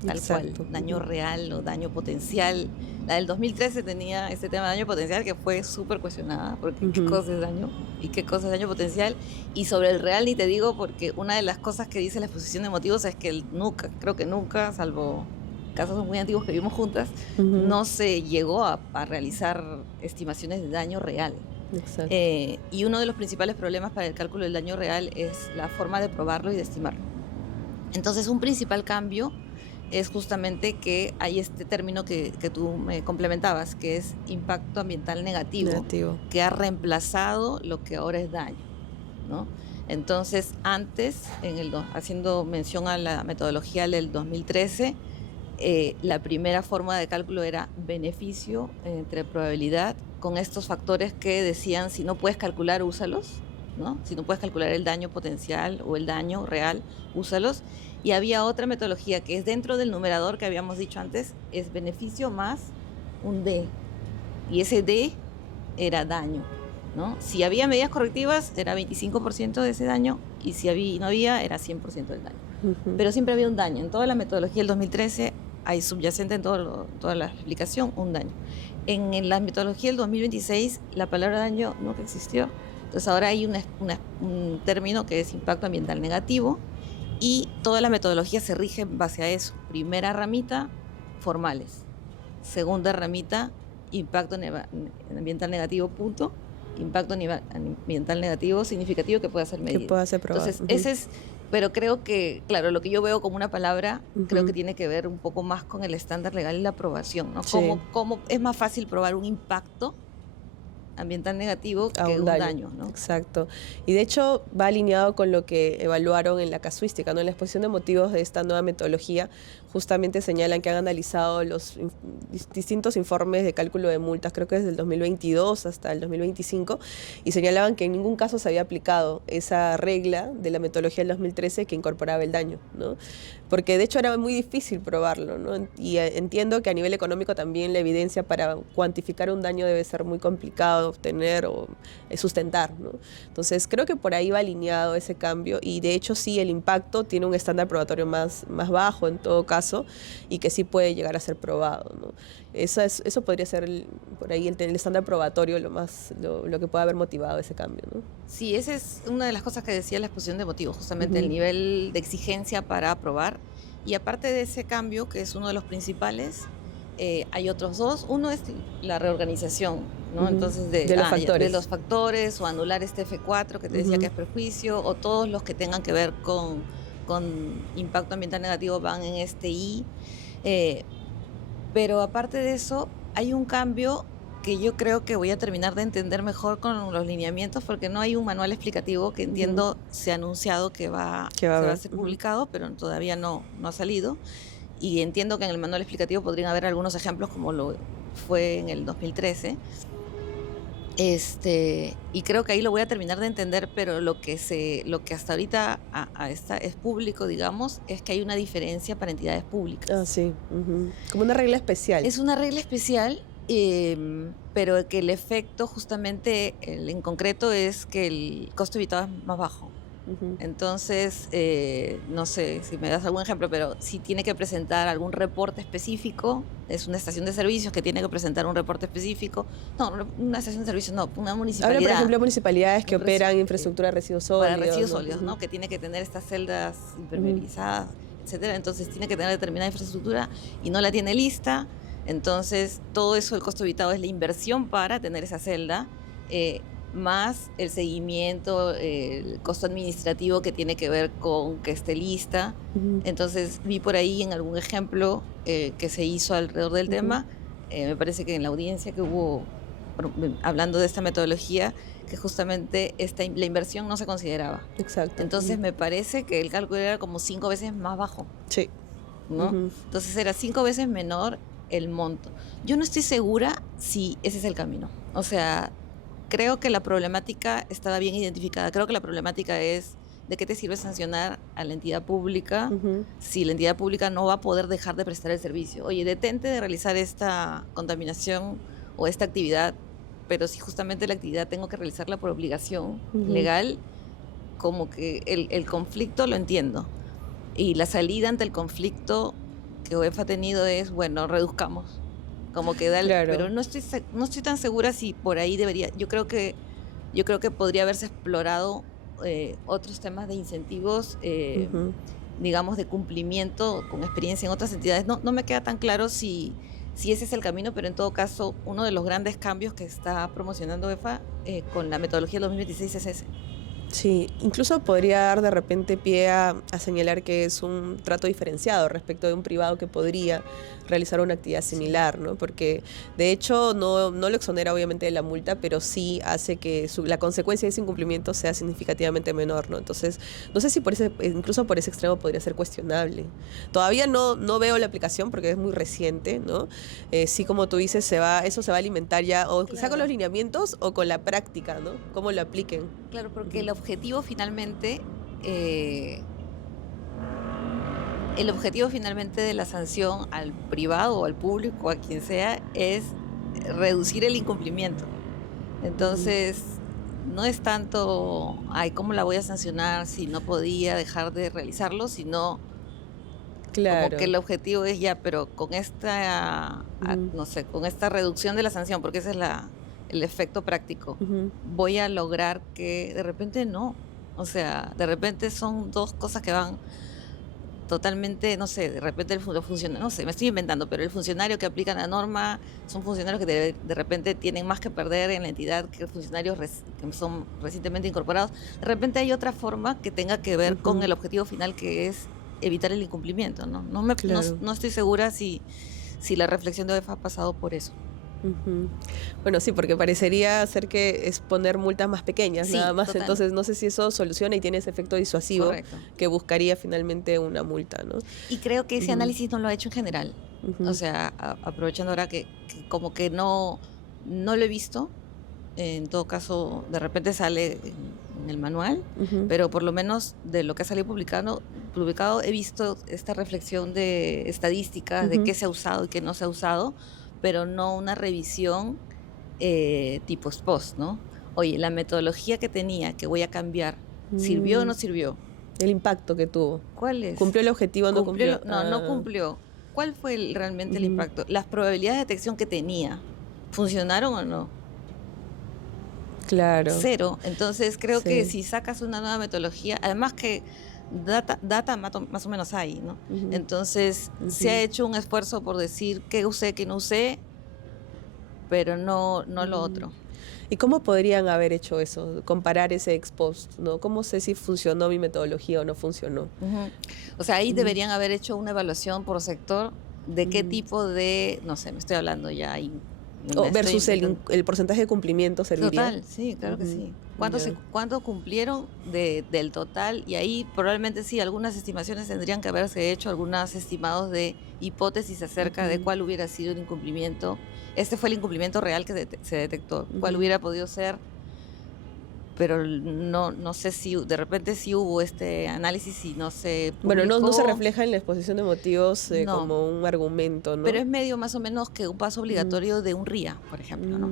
tal cual, daño real o daño potencial. La del 2013 tenía este tema de daño potencial que fue súper cuestionada, porque qué cosa es daño y qué cosa es daño potencial. Y sobre el real ni te digo, porque una de las cosas que dice la exposición de motivos es que creo que nunca, salvo casos muy antiguos que vimos juntas, no se llegó a realizar estimaciones de daño real. Exacto. Y uno de los principales problemas para el cálculo del daño real es la forma de probarlo y de estimarlo. Entonces, un principal cambio es justamente que hay este término que tú me complementabas, que es impacto ambiental negativo, que ha reemplazado lo que ahora es daño, ¿no? Entonces, antes, haciendo mención a la metodología del 2013, la primera forma de cálculo era beneficio entre probabilidad, con estos factores que decían, si no puedes calcular, úsalos, ¿no? Si no puedes calcular el daño potencial o el daño real, úsalos. Y había otra metodología que es dentro del numerador que habíamos dicho antes, es beneficio más un D. Y ese D era daño, ¿no? Si había medidas correctivas, era 25% de ese daño, y si no había, era 100% del daño. Pero siempre había un daño. En toda la metodología del 2013 hay subyacente en toda la explicación un daño. En la metodología del 2026, la palabra daño nunca existió. Entonces ahora hay un término que es impacto ambiental negativo, y toda la metodología se rige en base a eso. Primera ramita, formales. Segunda ramita, impacto ambiental negativo, punto. Impacto ambiental negativo significativo que pueda ser medido. Que pueda ser probado. Entonces, pero creo que, claro, lo que yo veo como una palabra, creo que tiene que ver un poco más con el estándar legal y la aprobación, ¿no? Sí. Cómo es más fácil probar un impacto ambiental negativo que un daño, ¿no? Exacto. Y de hecho va alineado con lo que evaluaron en la casuística, ¿no? En la exposición de motivos de esta nueva metodología, justamente señalan que han analizado los distintos informes de cálculo de multas, creo que desde el 2022 hasta el 2025, y señalaban que en ningún caso se había aplicado esa regla de la metodología del 2013 que incorporaba el daño, ¿no? Porque de hecho era muy difícil probarlo, ¿no? Y entiendo que a nivel económico también la evidencia para cuantificar un daño debe ser muy complicado obtener o sustentar, ¿no? Entonces creo que por ahí va alineado ese cambio, y de hecho sí, el impacto tiene un estándar probatorio más bajo en todo caso, y que sí puede llegar a ser probado, ¿no? Eso podría ser por ahí el estándar probatorio lo que puede haber motivado ese cambio, ¿no? Sí, esa es una de las cosas que decía la exposición de motivos, justamente el nivel de exigencia para aprobar. Y aparte de ese cambio, que es uno de los principales, hay otros dos. Uno es la reorganización, ¿no? Entonces de los factores, o anular este F4 que te decía que es prejuicio, o todos los que tengan que ver con impacto ambiental negativo van en este I. Pero aparte de eso, hay un cambio que yo creo que voy a terminar de entender mejor con los lineamientos, porque no hay un manual explicativo que entiendo se ha anunciado que Que va a se va a haber. ser publicado, pero todavía no ha salido. Y entiendo que en el manual explicativo podrían haber algunos ejemplos como lo fue en el 2013. Y creo que ahí lo voy a terminar de entender, pero lo que hasta ahorita es público, digamos, es que hay una diferencia para entidades públicas. Ah, sí. Como una regla especial. Es una regla especial, pero que el efecto justamente, en concreto, es que el costo evitado es más bajo. Entonces, no sé si me das algún ejemplo, pero si tiene que presentar algún reporte específico, es una estación de servicios que tiene que presentar un reporte específico. No, una estación de servicios no, una municipalidad. Habla, por ejemplo, de municipalidades que operan infraestructura de residuos sólidos. Para residuos sólidos, ¿no? Que tiene que tener estas celdas impermeabilizadas, etcétera. Entonces tiene que tener determinada infraestructura y no la tiene lista. Entonces todo eso, el costo evitado es la inversión para tener esa celda, más el seguimiento, el costo administrativo que tiene que ver con que esté lista. Entonces vi por ahí en algún ejemplo que se hizo alrededor del tema, me parece que en la audiencia que hubo hablando de esta metodología, que justamente la inversión no se consideraba. Exacto. Entonces me parece que el cálculo era como 5 veces más bajo. Sí. ¿No? Entonces era 5 veces menor el monto. Yo no estoy segura si ese es el camino. O sea, creo que la problemática estaba bien identificada. Creo que la problemática es de qué te sirve sancionar a la entidad pública si la entidad pública no va a poder dejar de prestar el servicio. Oye, detente de realizar esta contaminación o esta actividad, pero si justamente la actividad tengo que realizarla por obligación legal, como que el conflicto lo entiendo. Y la salida ante el conflicto que UEFA ha tenido es, bueno, reduzcamos. Como que Claro. Pero no estoy tan segura si por ahí debería. Yo creo que podría haberse explorado otros temas de incentivos, digamos, de cumplimiento con experiencia en otras entidades. No me queda tan claro si ese es el camino, pero en todo caso, uno de los grandes cambios que está promocionando UEFA con la metodología del 2026 es ese. Sí, incluso podría dar de repente pie a señalar que es un trato diferenciado respecto de un privado que podría realizar una actividad similar, ¿no? Porque de hecho no lo exonera obviamente de la multa, pero sí hace que la consecuencia de ese incumplimiento sea significativamente menor, ¿no? Entonces, no sé si incluso por ese extremo podría ser cuestionable. Todavía no veo la aplicación porque es muy reciente, ¿no? Sí, como tú dices, eso se va a alimentar ya, o sea, con los lineamientos o con la práctica, ¿no? Cómo lo apliquen. Claro, porque el objetivo finalmente de la sanción al privado o al público, a quien sea, es reducir el incumplimiento. Entonces, no es tanto, ¿cómo la voy a sancionar si no podía dejar de realizarlo? Sino como que el objetivo es ya, pero con esta, no sé, con esta reducción de la sanción, porque ese es el efecto práctico, voy a lograr que de repente no. O sea, de repente son dos cosas que van totalmente, no sé, de repente los funcionarios, no sé, me estoy inventando, pero el funcionario que aplica la norma son funcionarios que de repente tienen más que perder en la entidad que funcionarios que son recientemente incorporados. De repente hay otra forma que tenga que ver con el objetivo final, que es evitar el incumplimiento, ¿no? No estoy segura si la reflexión de UEFA ha pasado por eso. Bueno, sí, porque parecería ser que es poner multas más pequeñas, nada más. Total. Entonces no sé si eso soluciona y tiene ese efecto disuasivo. Correcto. Que buscaría finalmente una multa, ¿no? Y creo que ese análisis no lo ha hecho en general. O sea, aprovechando ahora que como que no lo he visto. En todo caso, de repente sale en el manual, pero por lo menos de lo que ha salido publicado he visto esta reflexión de estadísticas de qué se ha usado y qué no se ha usado, pero no una revisión tipo post, ¿no? Oye, la metodología que tenía, que voy a cambiar, ¿sirvió o no sirvió? El impacto que tuvo. ¿Cuál es? ¿Cumplió el objetivo o no cumplió? No cumplió. ¿Cuál fue realmente el impacto? Las probabilidades de detección que tenía, ¿funcionaron o no? Claro. 0. Entonces creo que si sacas una nueva metodología, además que data más o menos hay, ¿no? Entonces se ha hecho un esfuerzo por decir qué usé, qué no usé, pero no lo otro. ¿Y cómo podrían haber hecho eso? Comparar ese ex post, ¿no? ¿Cómo sé si funcionó mi metodología o no funcionó? O sea, ahí deberían haber hecho una evaluación por sector de qué tipo de, no sé, me estoy hablando ya, hay Versus el porcentaje de cumplimiento serviría. Total, sí, claro que sí. ¿Cuánto cumplieron del total? Y ahí probablemente sí, algunas estimaciones tendrían que haberse hecho, algunos estimados de hipótesis acerca de cuál hubiera sido el incumplimiento. Este fue el incumplimiento real que se detectó. ¿Cuál hubiera podido ser? Pero no sé si de repente sí hubo este análisis y no se publicó. Bueno, no se refleja en la exposición de motivos No, como un argumento, ¿no? pero es medio más o menos que un paso obligatorio de un RIA, por ejemplo, ¿no?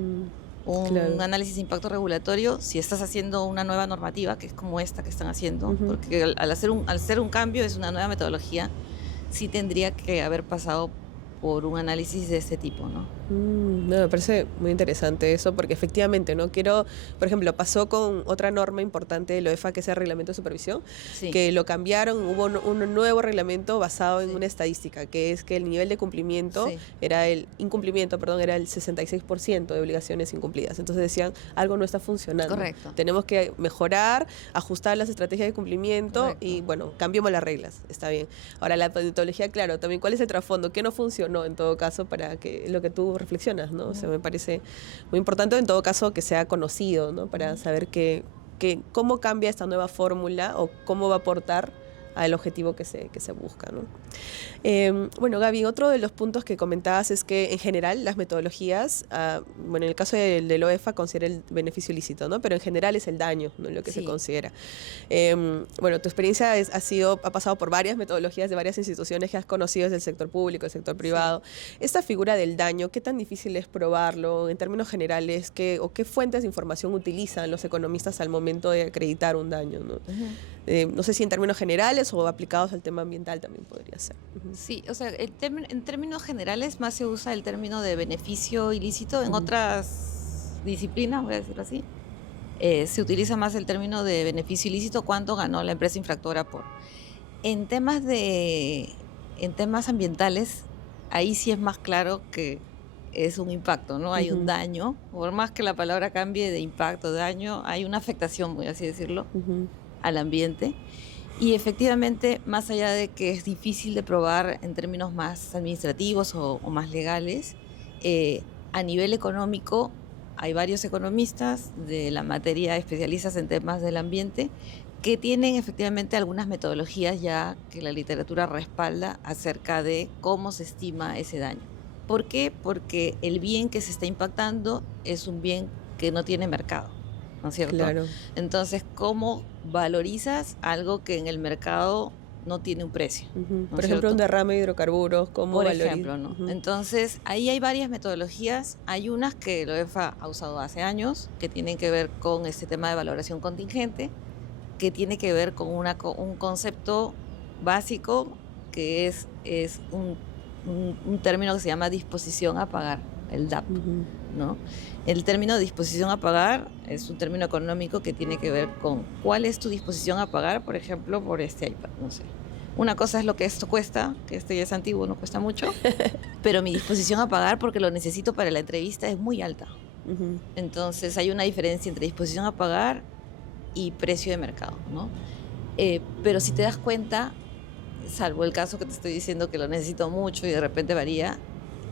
Un análisis de impacto regulatorio, si estás haciendo una nueva normativa, que es como esta que están haciendo, porque al hacer un cambio es una nueva metodología, sí tendría que haber pasado por un análisis de este tipo, ¿no? No, me parece muy interesante eso, porque efectivamente, ¿no? Por ejemplo, pasó con otra norma importante de la OEFA, que es el reglamento de supervisión, Sí. que lo cambiaron, hubo un nuevo reglamento basado en una estadística, que es que el nivel de cumplimiento era el 66% de obligaciones incumplidas. Entonces decían, algo no está funcionando. Correcto. Tenemos que mejorar, ajustar las estrategias de cumplimiento. Correcto. Y bueno, cambiemos las reglas, está bien. Ahora, la metodología, claro, también cuál es el trasfondo, qué no funcionó en todo caso para que lo que tú reflexionas, ¿no? O sea, me parece muy importante en todo caso que sea conocido, ¿no? Para saber cómo cambia esta nueva fórmula o cómo va a aportar al objetivo que se busca, ¿no? Bueno, Gaby, otro de los puntos que comentabas es que en general las metodologías, bueno, en el caso del OEFA considera el beneficio ilícito, ¿no? Pero en general es el daño, ¿no? Lo que se considera. Bueno, tu experiencia ha pasado por varias metodologías de varias instituciones que has conocido desde el sector público, el sector privado. Esta figura del daño, ¿qué tan difícil es probarlo? En términos generales, ¿qué fuentes de información utilizan los economistas al momento de acreditar un daño, ¿no? No sé si en términos generales o aplicados al tema ambiental también podría ser. Sí, o sea, en términos generales más se usa el término de beneficio ilícito. En otras disciplinas, voy a decirlo así, se utiliza más el término de beneficio ilícito, cuánto ganó la empresa infractora por. En temas ambientales, ahí sí es más claro que es un impacto, ¿no? Hay un daño, por más que la palabra cambie de impacto, daño, hay una afectación, voy a así decirlo, al ambiente. Y efectivamente, más allá de que es difícil de probar en términos más administrativos o más legales, a nivel económico hay varios economistas de la materia especialistas en temas del ambiente que tienen efectivamente algunas metodologías ya que la literatura respalda acerca de cómo se estima ese daño. ¿Por qué? Porque el bien que se está impactando es un bien que no tiene mercado, ¿no es cierto? Claro. Entonces, ¿cómo valorizas algo que en el mercado no tiene un precio? ¿no Por ejemplo, un derrame de hidrocarburos, ¿cómo valoriza? Por ejemplo, ¿no? Entonces, ahí hay varias metodologías. Hay unas que la OEFA ha usado hace años, que tienen que ver con este tema de valoración contingente, que tiene que ver con un concepto básico que es un término que se llama disposición a pagar, el DAP, ¿no? El término disposición a pagar es un término económico que tiene que ver con cuál es tu disposición a pagar, por ejemplo, por este iPad, no sé. Una cosa es lo que esto cuesta, que este ya es antiguo, no cuesta mucho, pero mi disposición a pagar porque lo necesito para la entrevista es muy alta. Entonces hay una diferencia entre disposición a pagar y precio de mercado, ¿no? Pero si te das cuenta, salvo el caso que te estoy diciendo que lo necesito mucho y de repente varía,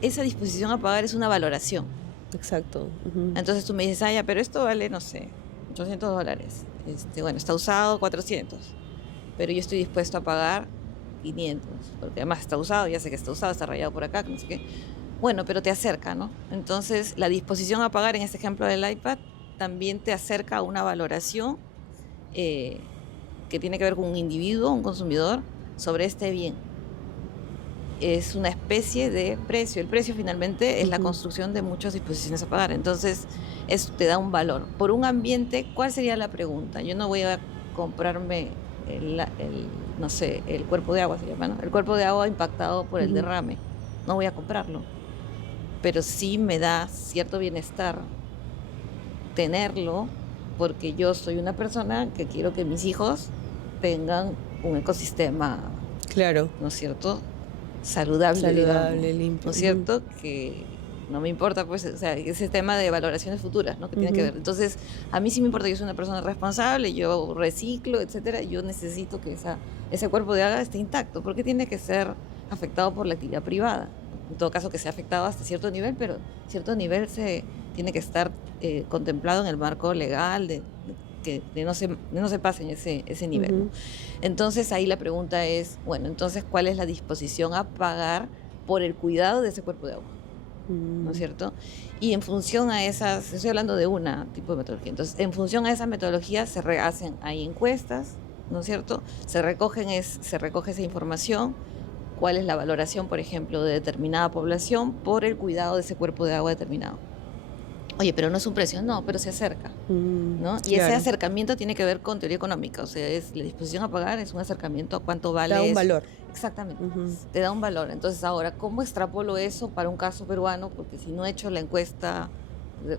esa disposición a pagar es una valoración. Exacto. Entonces tú me dices, ya, pero esto vale, no sé, $800. Bueno, está usado 400, pero yo estoy dispuesto a pagar 500, porque además está usado, ya sé que está usado, está rayado por acá, no sé qué. Bueno, pero te acerca, ¿no? Entonces la disposición a pagar en este ejemplo del iPad también te acerca a una valoración que tiene que ver con un individuo, un consumidor, sobre este bien. Es una especie de precio. El precio finalmente es la construcción de muchas disposiciones a pagar. Entonces, eso te da un valor. Por un ambiente, ¿cuál sería la pregunta? Yo no voy a comprarme no sé, el cuerpo de agua, se llama, ¿no? El cuerpo de agua impactado por el derrame. No voy a comprarlo. Pero sí me da cierto bienestar tenerlo, porque yo soy una persona que quiero que mis hijos tengan un ecosistema, claro, ¿no es cierto?, saludable, limpio, ¿no es cierto?, que no me importa, pues, o sea, ese tema de valoraciones futuras, ¿no?, que tiene que ver. Entonces, a mí sí me importa, yo soy una persona responsable, yo reciclo, etcétera, yo necesito que ese cuerpo de agua esté intacto, porque tiene que ser afectado por la actividad privada, en todo caso que sea afectado hasta cierto nivel, pero cierto nivel se tiene que estar contemplado en el marco legal de no se pase en ese nivel, ¿no? Ujú. Entonces ahí la pregunta es, bueno, entonces ¿cuál es la disposición a pagar por el cuidado de ese cuerpo de agua? ¿No es Mm. cierto? Y en función a esas, estoy hablando de una tipo de metodología, entonces en función a esa metodología hacen ahí encuestas, ¿no es cierto? Se recoge esa información, cuál es la valoración, por ejemplo, de determinada población por el cuidado de ese cuerpo de agua determinado. Oye, pero no es un precio, no, pero se acerca, ¿no? Y ese Claro, acercamiento tiene que ver con teoría económica, o sea, es la disposición a pagar, es un acercamiento a cuánto da vale un eso. valor. Exactamente, Ujú. te da un valor. Entonces, ahora, ¿cómo extrapolo eso para un caso peruano? Porque si no he hecho la encuesta,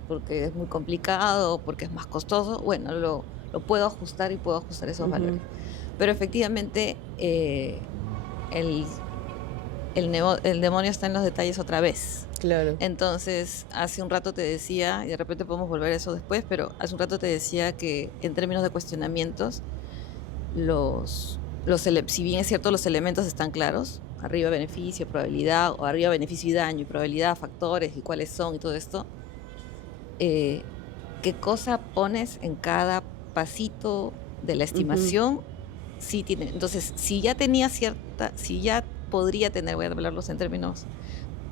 porque es muy complicado, porque es más costoso, bueno, lo puedo ajustar y puedo ajustar esos Ujú. valores. Pero efectivamente, el, el demonio está en los detalles otra vez. Claro. Entonces, hace un rato te decía, y de repente podemos volver a eso después, pero hace un rato te decía que en términos de cuestionamientos, si bien es cierto, los elementos están claros, arriba beneficio, probabilidad, o arriba beneficio y daño, y probabilidad, factores, y cuáles son, y todo esto, eh, qué cosa pones en cada pasito de la Ujú. estimación, sí tiene. Entonces, si ya podría tener, voy a hablarlos en términos,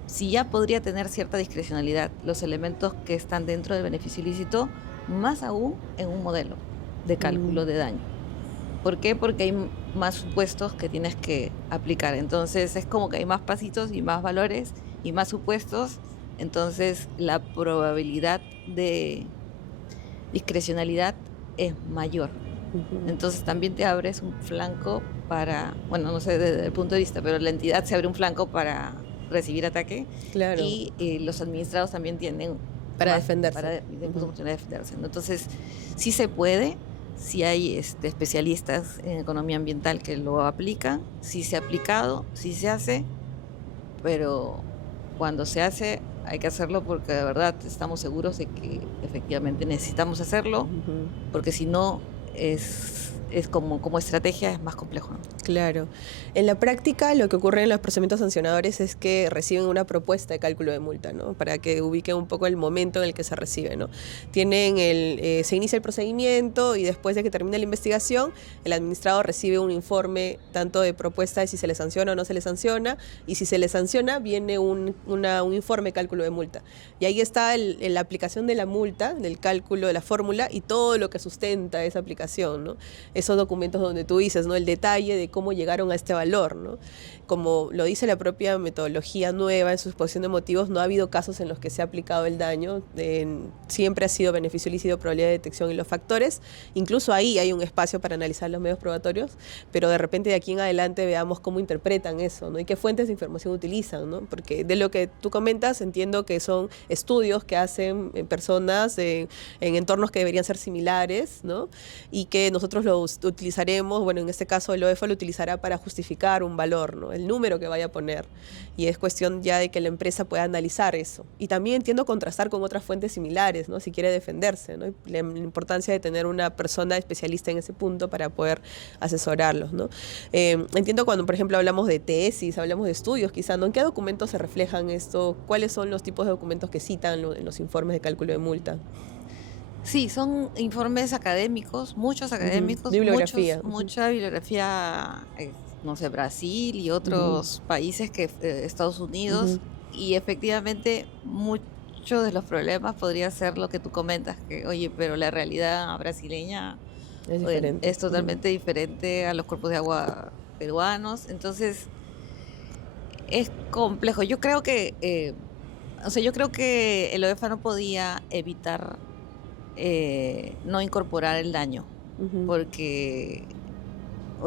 si ya podría tener cierta discrecionalidad los elementos que están dentro del beneficio ilícito, más aún en un modelo de Mm. cálculo de daño. ¿Por qué? Porque hay más supuestos que tienes que aplicar. Entonces es como que hay más pasitos y más valores y más supuestos. Entonces la probabilidad de discrecionalidad es mayor. Ujú. Entonces también te abres un flanco para, bueno, no sé desde el punto de vista, pero la entidad se abre un flanco para recibir ataque Claro, y los administrados también tienen para más defenderse. para tienen Ujú. oportunidad de defenderse, ¿no? Entonces, sí se puede, sí hay especialistas en economía ambiental que lo aplican, sí se ha aplicado, sí se hace, pero cuando se hace hay que hacerlo porque de verdad estamos seguros de que efectivamente necesitamos hacerlo, Ujú. porque si no es como estrategia es más complejo, ¿no? Claro. En la práctica, lo que ocurre en los procedimientos sancionadores es que reciben una propuesta de cálculo de multa, ¿no? Para que ubiquen un poco el momento en el que se recibe, ¿no? Se inicia el procedimiento y después de que termine la investigación, el administrado recibe un informe tanto de propuesta de si se le sanciona o no se le sanciona, y si se le sanciona, viene un informe de cálculo de multa. Y ahí está la aplicación de la multa, del cálculo de la fórmula y todo lo que sustenta esa aplicación, ¿no? Esos documentos donde tú dices, ¿no? El detalle de cómo llegaron a este valor, ¿no? Como lo dice la propia metodología nueva en su exposición de motivos, no ha habido casos en los que se ha aplicado el daño, siempre ha sido beneficio ilícito, probabilidad de detección y los factores. Incluso ahí hay un espacio para analizar los medios probatorios, pero de repente de aquí en adelante veamos cómo interpretan eso, ¿no? Y qué fuentes de información utilizan, ¿no? Porque de lo que tú comentas entiendo que son estudios que hacen personas en entornos que deberían ser similares, ¿no? Y que nosotros lo utilizaremos, bueno, en este caso el OEFA lo utilizará para justificar un valor, ¿no? El número que vaya a poner. Y es cuestión ya de que la empresa pueda analizar eso. Y también entiendo contrastar con otras fuentes similares, ¿no? Si quiere defenderse, ¿no? La importancia de tener una persona especialista en ese punto para poder asesorarlos, ¿no? Entiendo cuando, por ejemplo, hablamos de tesis, hablamos de estudios, quizá, ¿no? ¿En qué documentos se reflejan esto? ¿Cuáles son los tipos de documentos que citan en los informes de cálculo de multa? Sí, son informes académicos, muchos Ujú. académicos, Bibliografía. Ujú. mucha bibliografía, no sé, Brasil y Ujú. otros países que Estados Ujú. Unidos, y efectivamente muchos de los problemas podría ser lo que tú comentas, que oye, pero la realidad brasileña Es diferente. es Ujú. totalmente diferente a los cuerpos de agua peruanos, entonces es complejo. O sea, yo creo que el OEFA no podía evitar no incorporar el daño, Ujú. porque,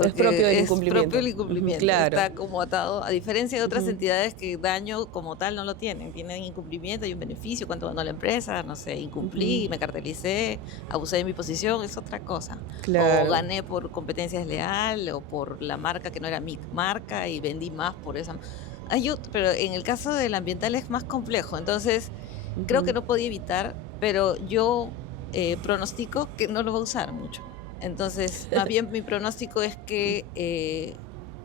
Es propio del porque es propio incumplimiento. el Ujú. incumplimiento, Claro. está como atado, a diferencia de otras Ujú. entidades que daño como tal no lo tienen incumplimiento, hay un beneficio, cuánto ganó la empresa, no sé, Ujú. incumplí, me cartelicé, abusé de mi posición, es otra cosa, o Claro. gané por competencia desleal, o por la marca que no era mi marca y vendí más por esa. Pero en el caso del ambiental es más complejo, entonces creo que Ujú. no podía evitar, pero yo pronostico que no lo va a usar mucho. Entonces, más bien mi pronóstico es que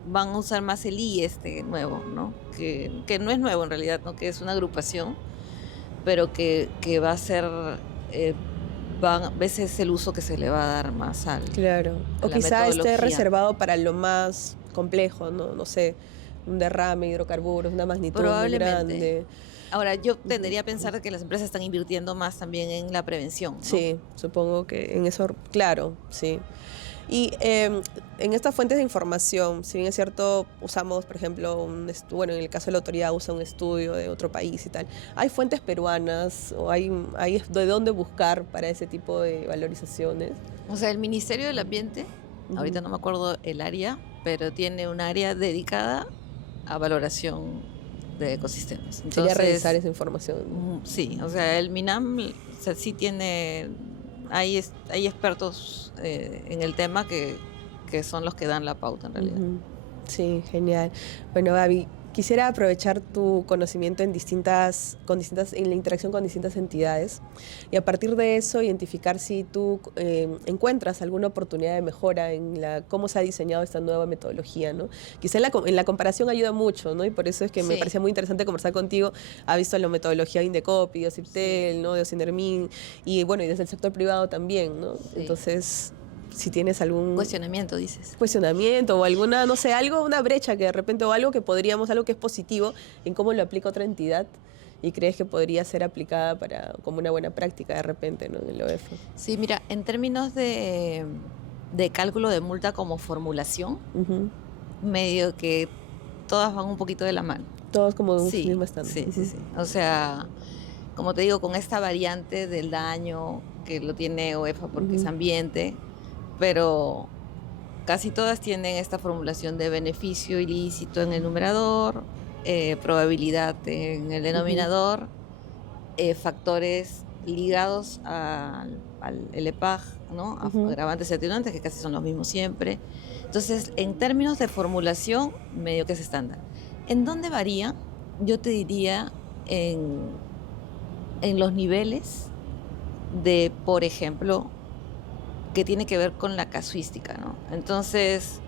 van a usar más el I nuevo, ¿no? Que no es nuevo en realidad, ¿no? Que es una agrupación, pero que va a ser, a veces el uso que se le va a dar más Claro. a O la quizá esté metodología. reservado para lo más complejo, ¿no? No sé, un derrame, hidrocarburos, una magnitud muy Probablemente. grande. Ahora, yo tendería a pensar que las empresas están invirtiendo más también en la prevención, ¿no? Sí, supongo que en eso, claro, sí. Y en estas fuentes de información, si bien es cierto, usamos, por ejemplo, bueno, en el caso de la autoridad usa un estudio de otro país y tal. ¿Hay fuentes peruanas o hay de dónde buscar para ese tipo de valorizaciones? O sea, el Ministerio del Ambiente, ahorita no me acuerdo el área, pero tiene un área dedicada a valoración de ecosistemas. Sería revisar Entonces, esa información. sí, o sea, el MINAM, o sea, sí tiene, hay expertos en el tema que son los que dan la pauta en realidad. Ujú. Sí, genial. Bueno, Gaby, quisiera aprovechar tu conocimiento en en la interacción con distintas entidades y a partir de eso identificar si tú encuentras alguna oportunidad de mejora en cómo se ha diseñado esta nueva metodología, ¿no? Quizá en la comparación ayuda mucho, ¿no? Y por eso es que me Sí. parecía muy interesante conversar contigo. Ha visto la metodología de Indecopi, de OCIPTEL, ¿no? De Ocinermin y bueno, y desde el sector privado también, ¿no? Sí. Entonces, si tienes algún Cuestionamiento, dices. cuestionamiento o alguna, no sé, una brecha que de repente o algo algo que es positivo en cómo lo aplica otra entidad y crees que podría ser aplicada como una buena práctica de repente, ¿no? En el OEF. Sí, mira, en términos de cálculo de multa como formulación, Ujú. medio que todas van un poquito de la mano. Todos como de un Sí, mismo estándar. sí, sí, sí. O sea, como te digo, con esta variante del daño que lo tiene OEFA porque es ambiente, pero casi todas tienen esta formulación de beneficio ilícito en el numerador, probabilidad en el denominador, factores ligados al LEPAG, ¿no? Agravantes y atenuantes, que casi son los mismos siempre. Entonces, en términos de formulación, medio que es estándar. ¿En dónde varía? Yo te diría en los niveles de, por ejemplo, que tiene que ver con la casuística, ¿no? Entonces,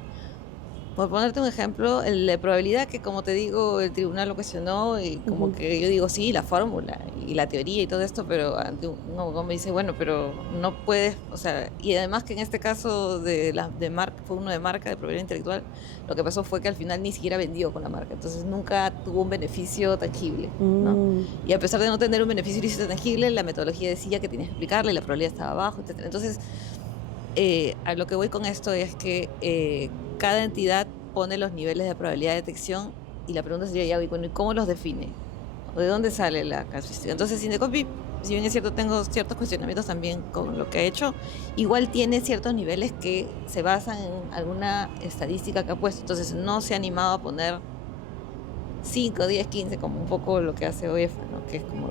por ponerte un ejemplo, la probabilidad que, como te digo, el tribunal lo cuestionó y como que yo digo, sí, la fórmula y la teoría y todo esto, pero ante un abogado me dice, bueno, pero no puedes, o sea, y además que en este caso de marca, fue uno de marca, de propiedad intelectual, lo que pasó fue que al final ni siquiera vendió con la marca, entonces nunca tuvo un beneficio tangible, ¿no? Y a pesar de no tener un beneficio ilícito tangible, la metodología decía que tenías que explicarle, la probabilidad estaba abajo, etc. Entonces, a lo que voy con esto es que cada entidad pone los niveles de probabilidad de detección y la pregunta sería, ya, bueno, ¿y cómo los define? ¿O de dónde sale la casuística? Entonces, Indecopi, si bien es cierto, tengo ciertos cuestionamientos también con lo que ha hecho, igual tiene ciertos niveles que se basan en alguna estadística que ha puesto. Entonces, no se ha animado a poner 5, 10, 15, como un poco lo que hace OEFA, ¿no? Que es como,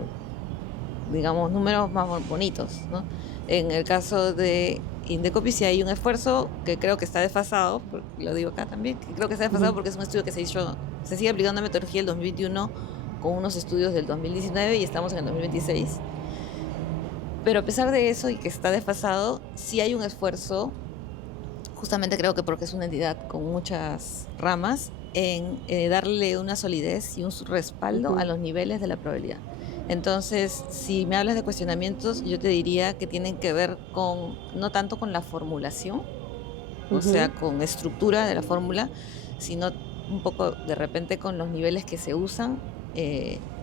digamos, números más bonitos, ¿no? En el caso de Indecopi sí hay un esfuerzo que creo que está desfasado, lo digo acá también, que creo que está desfasado porque es un estudio que se sigue aplicando la metodología del 2021 con unos estudios del 2019 y estamos en el 2026. Pero a pesar de eso y que está desfasado, sí hay un esfuerzo, justamente creo que porque es una entidad con muchas ramas, en darle una solidez y un respaldo a los niveles de la probabilidad. Entonces, si me hablas de cuestionamientos, yo te diría que tienen que ver no tanto con la formulación, o sea, con estructura de la fórmula, sino un poco de repente con los niveles que se usan,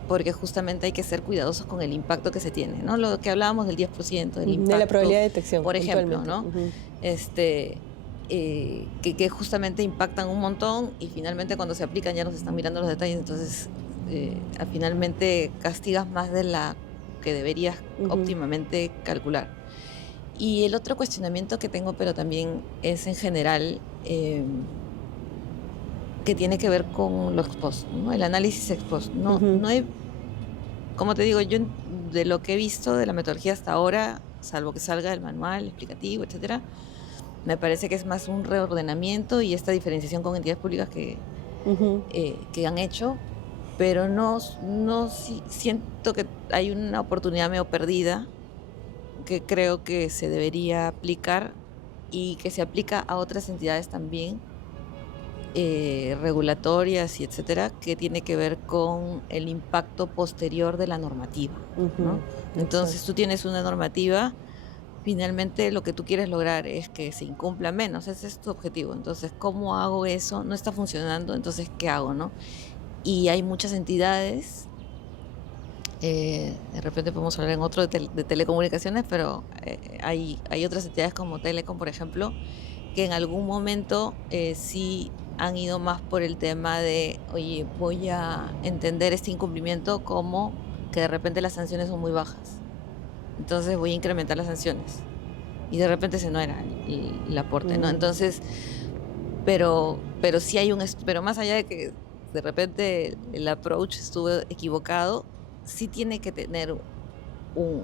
porque justamente hay que ser cuidadosos con el impacto que se tiene, ¿no? Lo que hablábamos del 10%, del impacto. De la probabilidad de detección. Por ejemplo, ¿no? Que justamente impactan un montón y finalmente cuando se aplican ya nos están mirando los detalles, entonces finalmente castigas más de la que deberías óptimamente calcular. Y el otro cuestionamiento que tengo, pero también es en general, que tiene que ver con lo ex post, ¿no? El análisis ex post. No hay, como te digo, yo de lo que he visto de la metodología hasta ahora, salvo que salga el manual explicativo, etcétera, me parece que es más un reordenamiento y esta diferenciación con entidades públicas que han hecho, pero no siento que hay una oportunidad medio perdida que creo que se debería aplicar y que se aplica a otras entidades también, regulatorias y etcétera, que tiene que ver con el impacto posterior de la normativa, ¿no? Entonces tú tienes una normativa, finalmente lo que tú quieres lograr es que se incumpla menos, ese es tu objetivo. Entonces, ¿cómo hago eso? No está funcionando, entonces, ¿qué hago, no? Y hay muchas entidades, de repente podemos hablar en otro de telecomunicaciones, pero hay otras entidades como Telecom, por ejemplo, que en algún momento sí han ido más por el tema de, oye, voy a entender este incumplimiento como que de repente las sanciones son muy bajas. Entonces voy a incrementar las sanciones. Y de repente ese no era el aporte, ¿no? Entonces, pero sí hay pero más allá de que de repente el approach estuvo equivocado, sí tiene que tener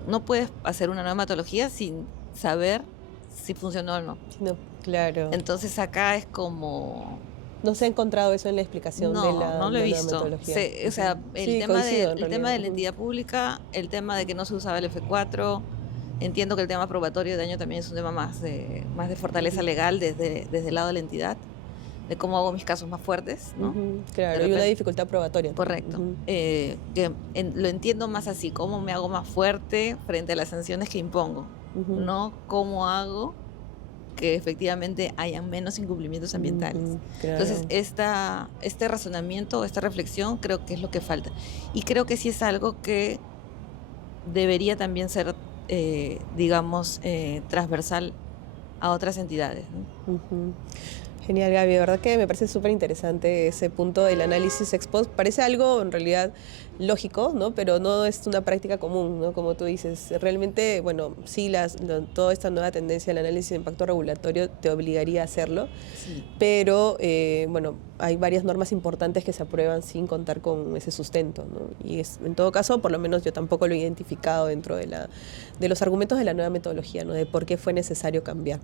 no puedes hacer una nueva metodología sin saber si funcionó o no. No, claro. Entonces acá es como... No se ha encontrado eso en la explicación de la no lo he nueva visto. metodología. O sea, el Sí, tema coincido, en el tema de la realidad. entidad pública, el tema de que no se usaba el F4, entiendo que el tema probatorio de daño también es un tema más de fortaleza legal desde el lado de la entidad, de cómo hago mis casos más fuertes, ¿no? Claro, hay una dificultad probatoria. Correcto. Lo entiendo más así, cómo me hago más fuerte frente a las sanciones que impongo, no cómo hago que efectivamente hayan menos incumplimientos ambientales. Claro. Entonces, este razonamiento, esta reflexión, creo que es lo que falta. Y creo que sí es algo que debería también ser, digamos, transversal a otras entidades, ¿no? Genial, Gaby. De verdad que me parece súper interesante ese punto del análisis ex post. Parece algo en realidad lógico, ¿no? Pero no es una práctica común, ¿no? Como tú dices. Realmente, bueno, sí, toda esta nueva tendencia del análisis de impacto regulatorio te obligaría a hacerlo. Sí. Pero, bueno, hay varias normas importantes que se aprueban sin contar con ese sustento, ¿no? Y en todo caso, por lo menos yo tampoco lo he identificado dentro de los argumentos de la nueva metodología, ¿no? De por qué fue necesario cambiar.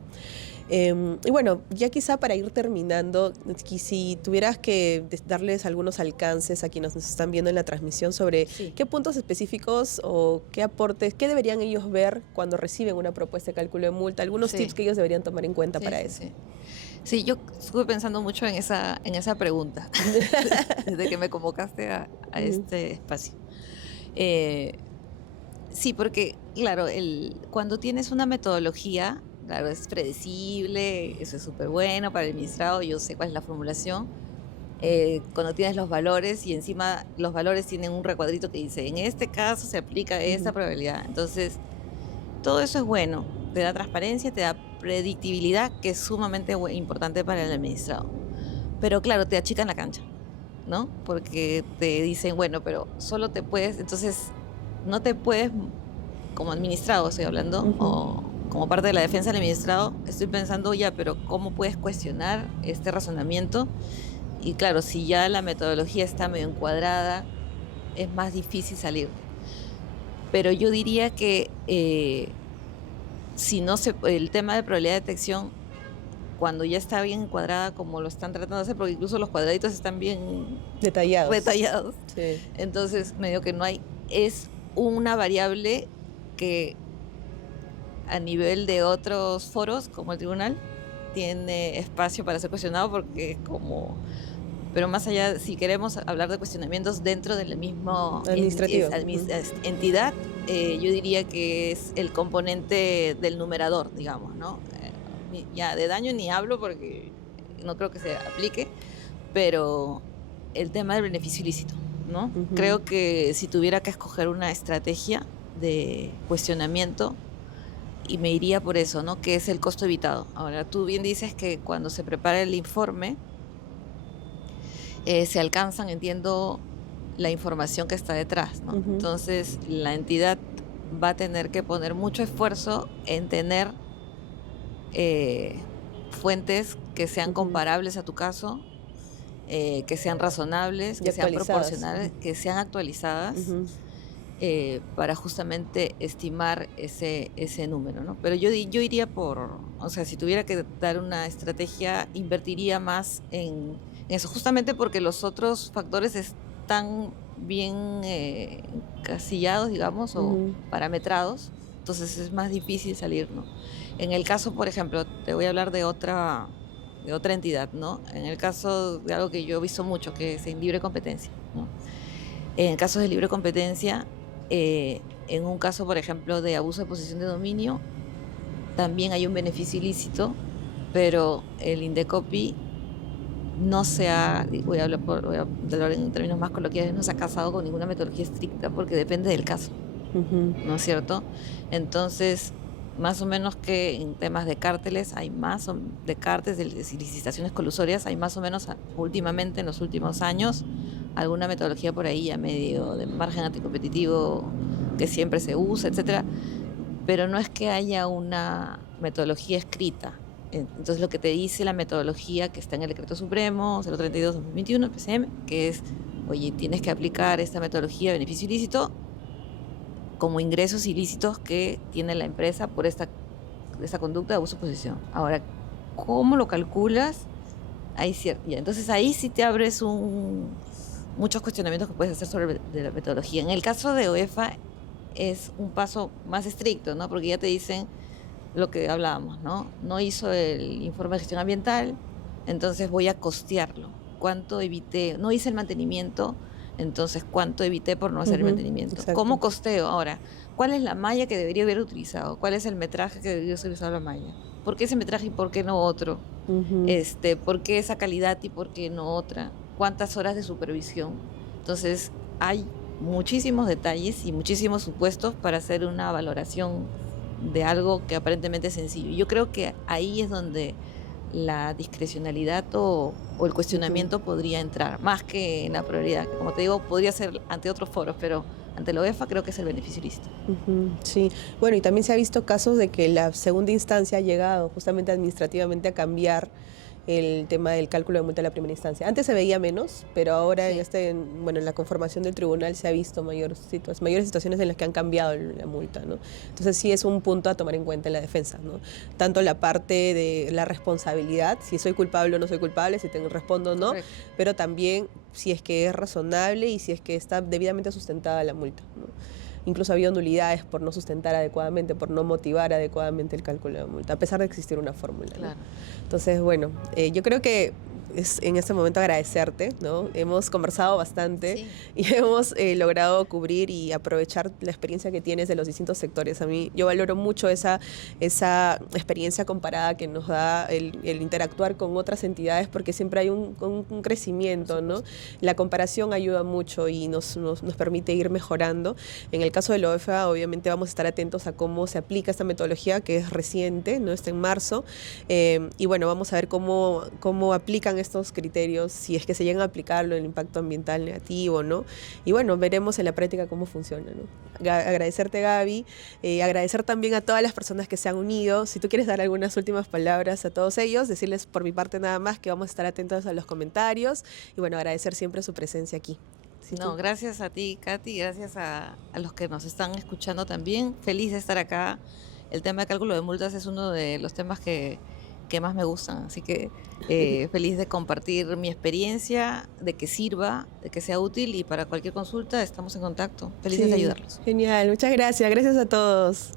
Y bueno, ya quizá para ir terminando, si tuvieras que darles algunos alcances a quienes nos están viendo en la transmisión sobre qué puntos específicos o qué aportes, qué deberían ellos ver cuando reciben una propuesta de cálculo de multa, algunos tips que ellos deberían tomar en cuenta para eso. Sí, yo estuve pensando mucho en esa pregunta desde que me convocaste a este espacio. Sí, porque claro, cuando tienes una metodología, claro, es predecible, eso es súper bueno para el administrado, yo sé cuál es la formulación. Cuando tienes los valores y encima los valores tienen un recuadrito que dice, en este caso se aplica esta probabilidad. Entonces, todo eso es bueno, te da transparencia, te da predictibilidad, que es sumamente importante para el administrado. Pero claro, te achican la cancha, ¿no? Porque te dicen, bueno, pero solo te puedes, entonces no te puedes, como administrado estoy hablando, o como parte de la defensa del administrado, estoy pensando ya, pero ¿cómo puedes cuestionar este razonamiento? Y claro, si ya la metodología está medio encuadrada, es más difícil salir. Pero yo diría que si no el tema de probabilidad de detección, cuando ya está bien encuadrada como lo están tratando de hacer, porque incluso los cuadraditos están bien detallados. Sí. Entonces, medio que no hay, es una variable que a nivel de otros foros, como el tribunal, tiene espacio para ser cuestionado porque es como... Pero más allá, si queremos hablar de cuestionamientos dentro del mismo entidad, yo diría que es el componente del numerador, digamos, ¿no? Ya de daño ni hablo porque no creo que se aplique, pero el tema del beneficio ilícito, ¿no? Creo que si tuviera que escoger una estrategia de cuestionamiento, y me iría por eso, ¿no? Que es el costo evitado. Ahora, tú bien dices que cuando se prepara el informe, se alcanzan, entiendo, la información que está detrás, ¿no? Entonces, la entidad va a tener que poner mucho esfuerzo en tener fuentes que sean comparables a tu caso, que sean razonables, que sean proporcionales, que sean actualizadas, para justamente estimar ese número, ¿no? Pero yo iría o sea, si tuviera que dar una estrategia, invertiría más en eso, justamente porque los otros factores están bien encasillados, digamos, o parametrados, entonces es más difícil salir, ¿no? En el caso, por ejemplo, te voy a hablar de otra de otra entidad, ¿no? En el caso de algo que yo he visto mucho, que es en libre competencia, ¿no? En casos de libre competencia, en un caso, por ejemplo, de abuso de posición de dominio, también hay un beneficio ilícito, pero el Indecopi no se ha, voy a hablar en términos más coloquiales, no se ha casado con ninguna metodología estricta porque depende del caso, ¿no es cierto? Entonces, más o menos que en temas de cárteles de cárteles, de licitaciones colusorias, hay más o menos últimamente, en los últimos años, alguna metodología por ahí a medio de margen anticompetitivo que siempre se usa, etcétera, pero no es que haya una metodología escrita. Entonces lo que te dice la metodología que está en el Decreto Supremo 032/2021, el PCM, que es, oye, tienes que aplicar esta metodología de beneficio ilícito como ingresos ilícitos que tiene la empresa por esta conducta de abuso de posición. Ahora, ¿cómo lo calculas? Entonces ahí sí te abres muchos cuestionamientos que puedes hacer sobre de la metodología. En el caso de OEFA es un paso más estricto, ¿no? Porque ya te dicen lo que hablábamos, ¿no? No hizo el informe de gestión ambiental, entonces voy a costearlo. ¿Cuánto evité? No hice el mantenimiento, entonces ¿cuánto evité por no hacer el mantenimiento? Exacto. ¿Cómo costeo? Ahora, ¿cuál es la malla que debería haber utilizado? ¿Cuál es el metraje que debería haber usado la malla? ¿Por qué ese metraje y por qué no otro? ¿Por qué esa calidad y por qué no otra? ¿Cuántas horas de supervisión? Entonces, hay muchísimos detalles y muchísimos supuestos para hacer una valoración de algo que aparentemente es sencillo. Yo creo que ahí es donde la discrecionalidad o el cuestionamiento podría entrar, más que en la prioridad, que como te digo, podría ser ante otros foros, pero ante la OEFA creo que es el beneficio ilícito. Sí, bueno, y también se ha visto casos de que la segunda instancia ha llegado justamente administrativamente a cambiar el tema del cálculo de multa de la primera instancia. Antes se veía menos, pero ahora Sí. en la conformación del tribunal se ha visto mayores situaciones en las que han cambiado la multa, ¿no? Entonces sí es un punto a tomar en cuenta en la defensa, ¿no? Tanto la parte de la responsabilidad, si soy culpable o no soy culpable, si respondo o no, Correcto. pero también si es que es razonable y si es que está debidamente sustentada la multa, ¿no? Incluso ha habido nulidades por no sustentar adecuadamente, por no motivar adecuadamente el cálculo de multa, a pesar de existir una fórmula, ¿no? Claro. Entonces, bueno, yo creo que es en este momento agradecerte, ¿no? Hemos conversado bastante Sí. y hemos logrado cubrir y aprovechar la experiencia que tienes de los distintos sectores. A mí, yo valoro mucho esa experiencia comparada que nos da el interactuar con otras entidades, porque siempre hay un crecimiento, ¿no? La comparación ayuda mucho y nos permite ir mejorando. En el caso de la OEFA, obviamente vamos a estar atentos a cómo se aplica esta metodología, que es reciente, ¿no? Está en marzo, y bueno, vamos a ver cómo aplican estos criterios, si es que se llegan a aplicarlo, el impacto ambiental negativo, ¿no? Y bueno, veremos en la práctica cómo funciona, ¿no? Agradecerte, Gaby, agradecer también a todas las personas que se han unido. Si tú quieres dar algunas últimas palabras a todos ellos, decirles por mi parte nada más que vamos a estar atentos a los comentarios y bueno, agradecer siempre su presencia aquí. No, gracias a ti, Katy, gracias a los que nos están escuchando también. Feliz de estar acá. El tema de cálculo de multas es uno de los temas que más me gustan, así que feliz de compartir mi experiencia, de que sirva, de que sea útil, y para cualquier consulta estamos en contacto. Felices de ayudarlos. Genial, muchas gracias. Gracias a todos.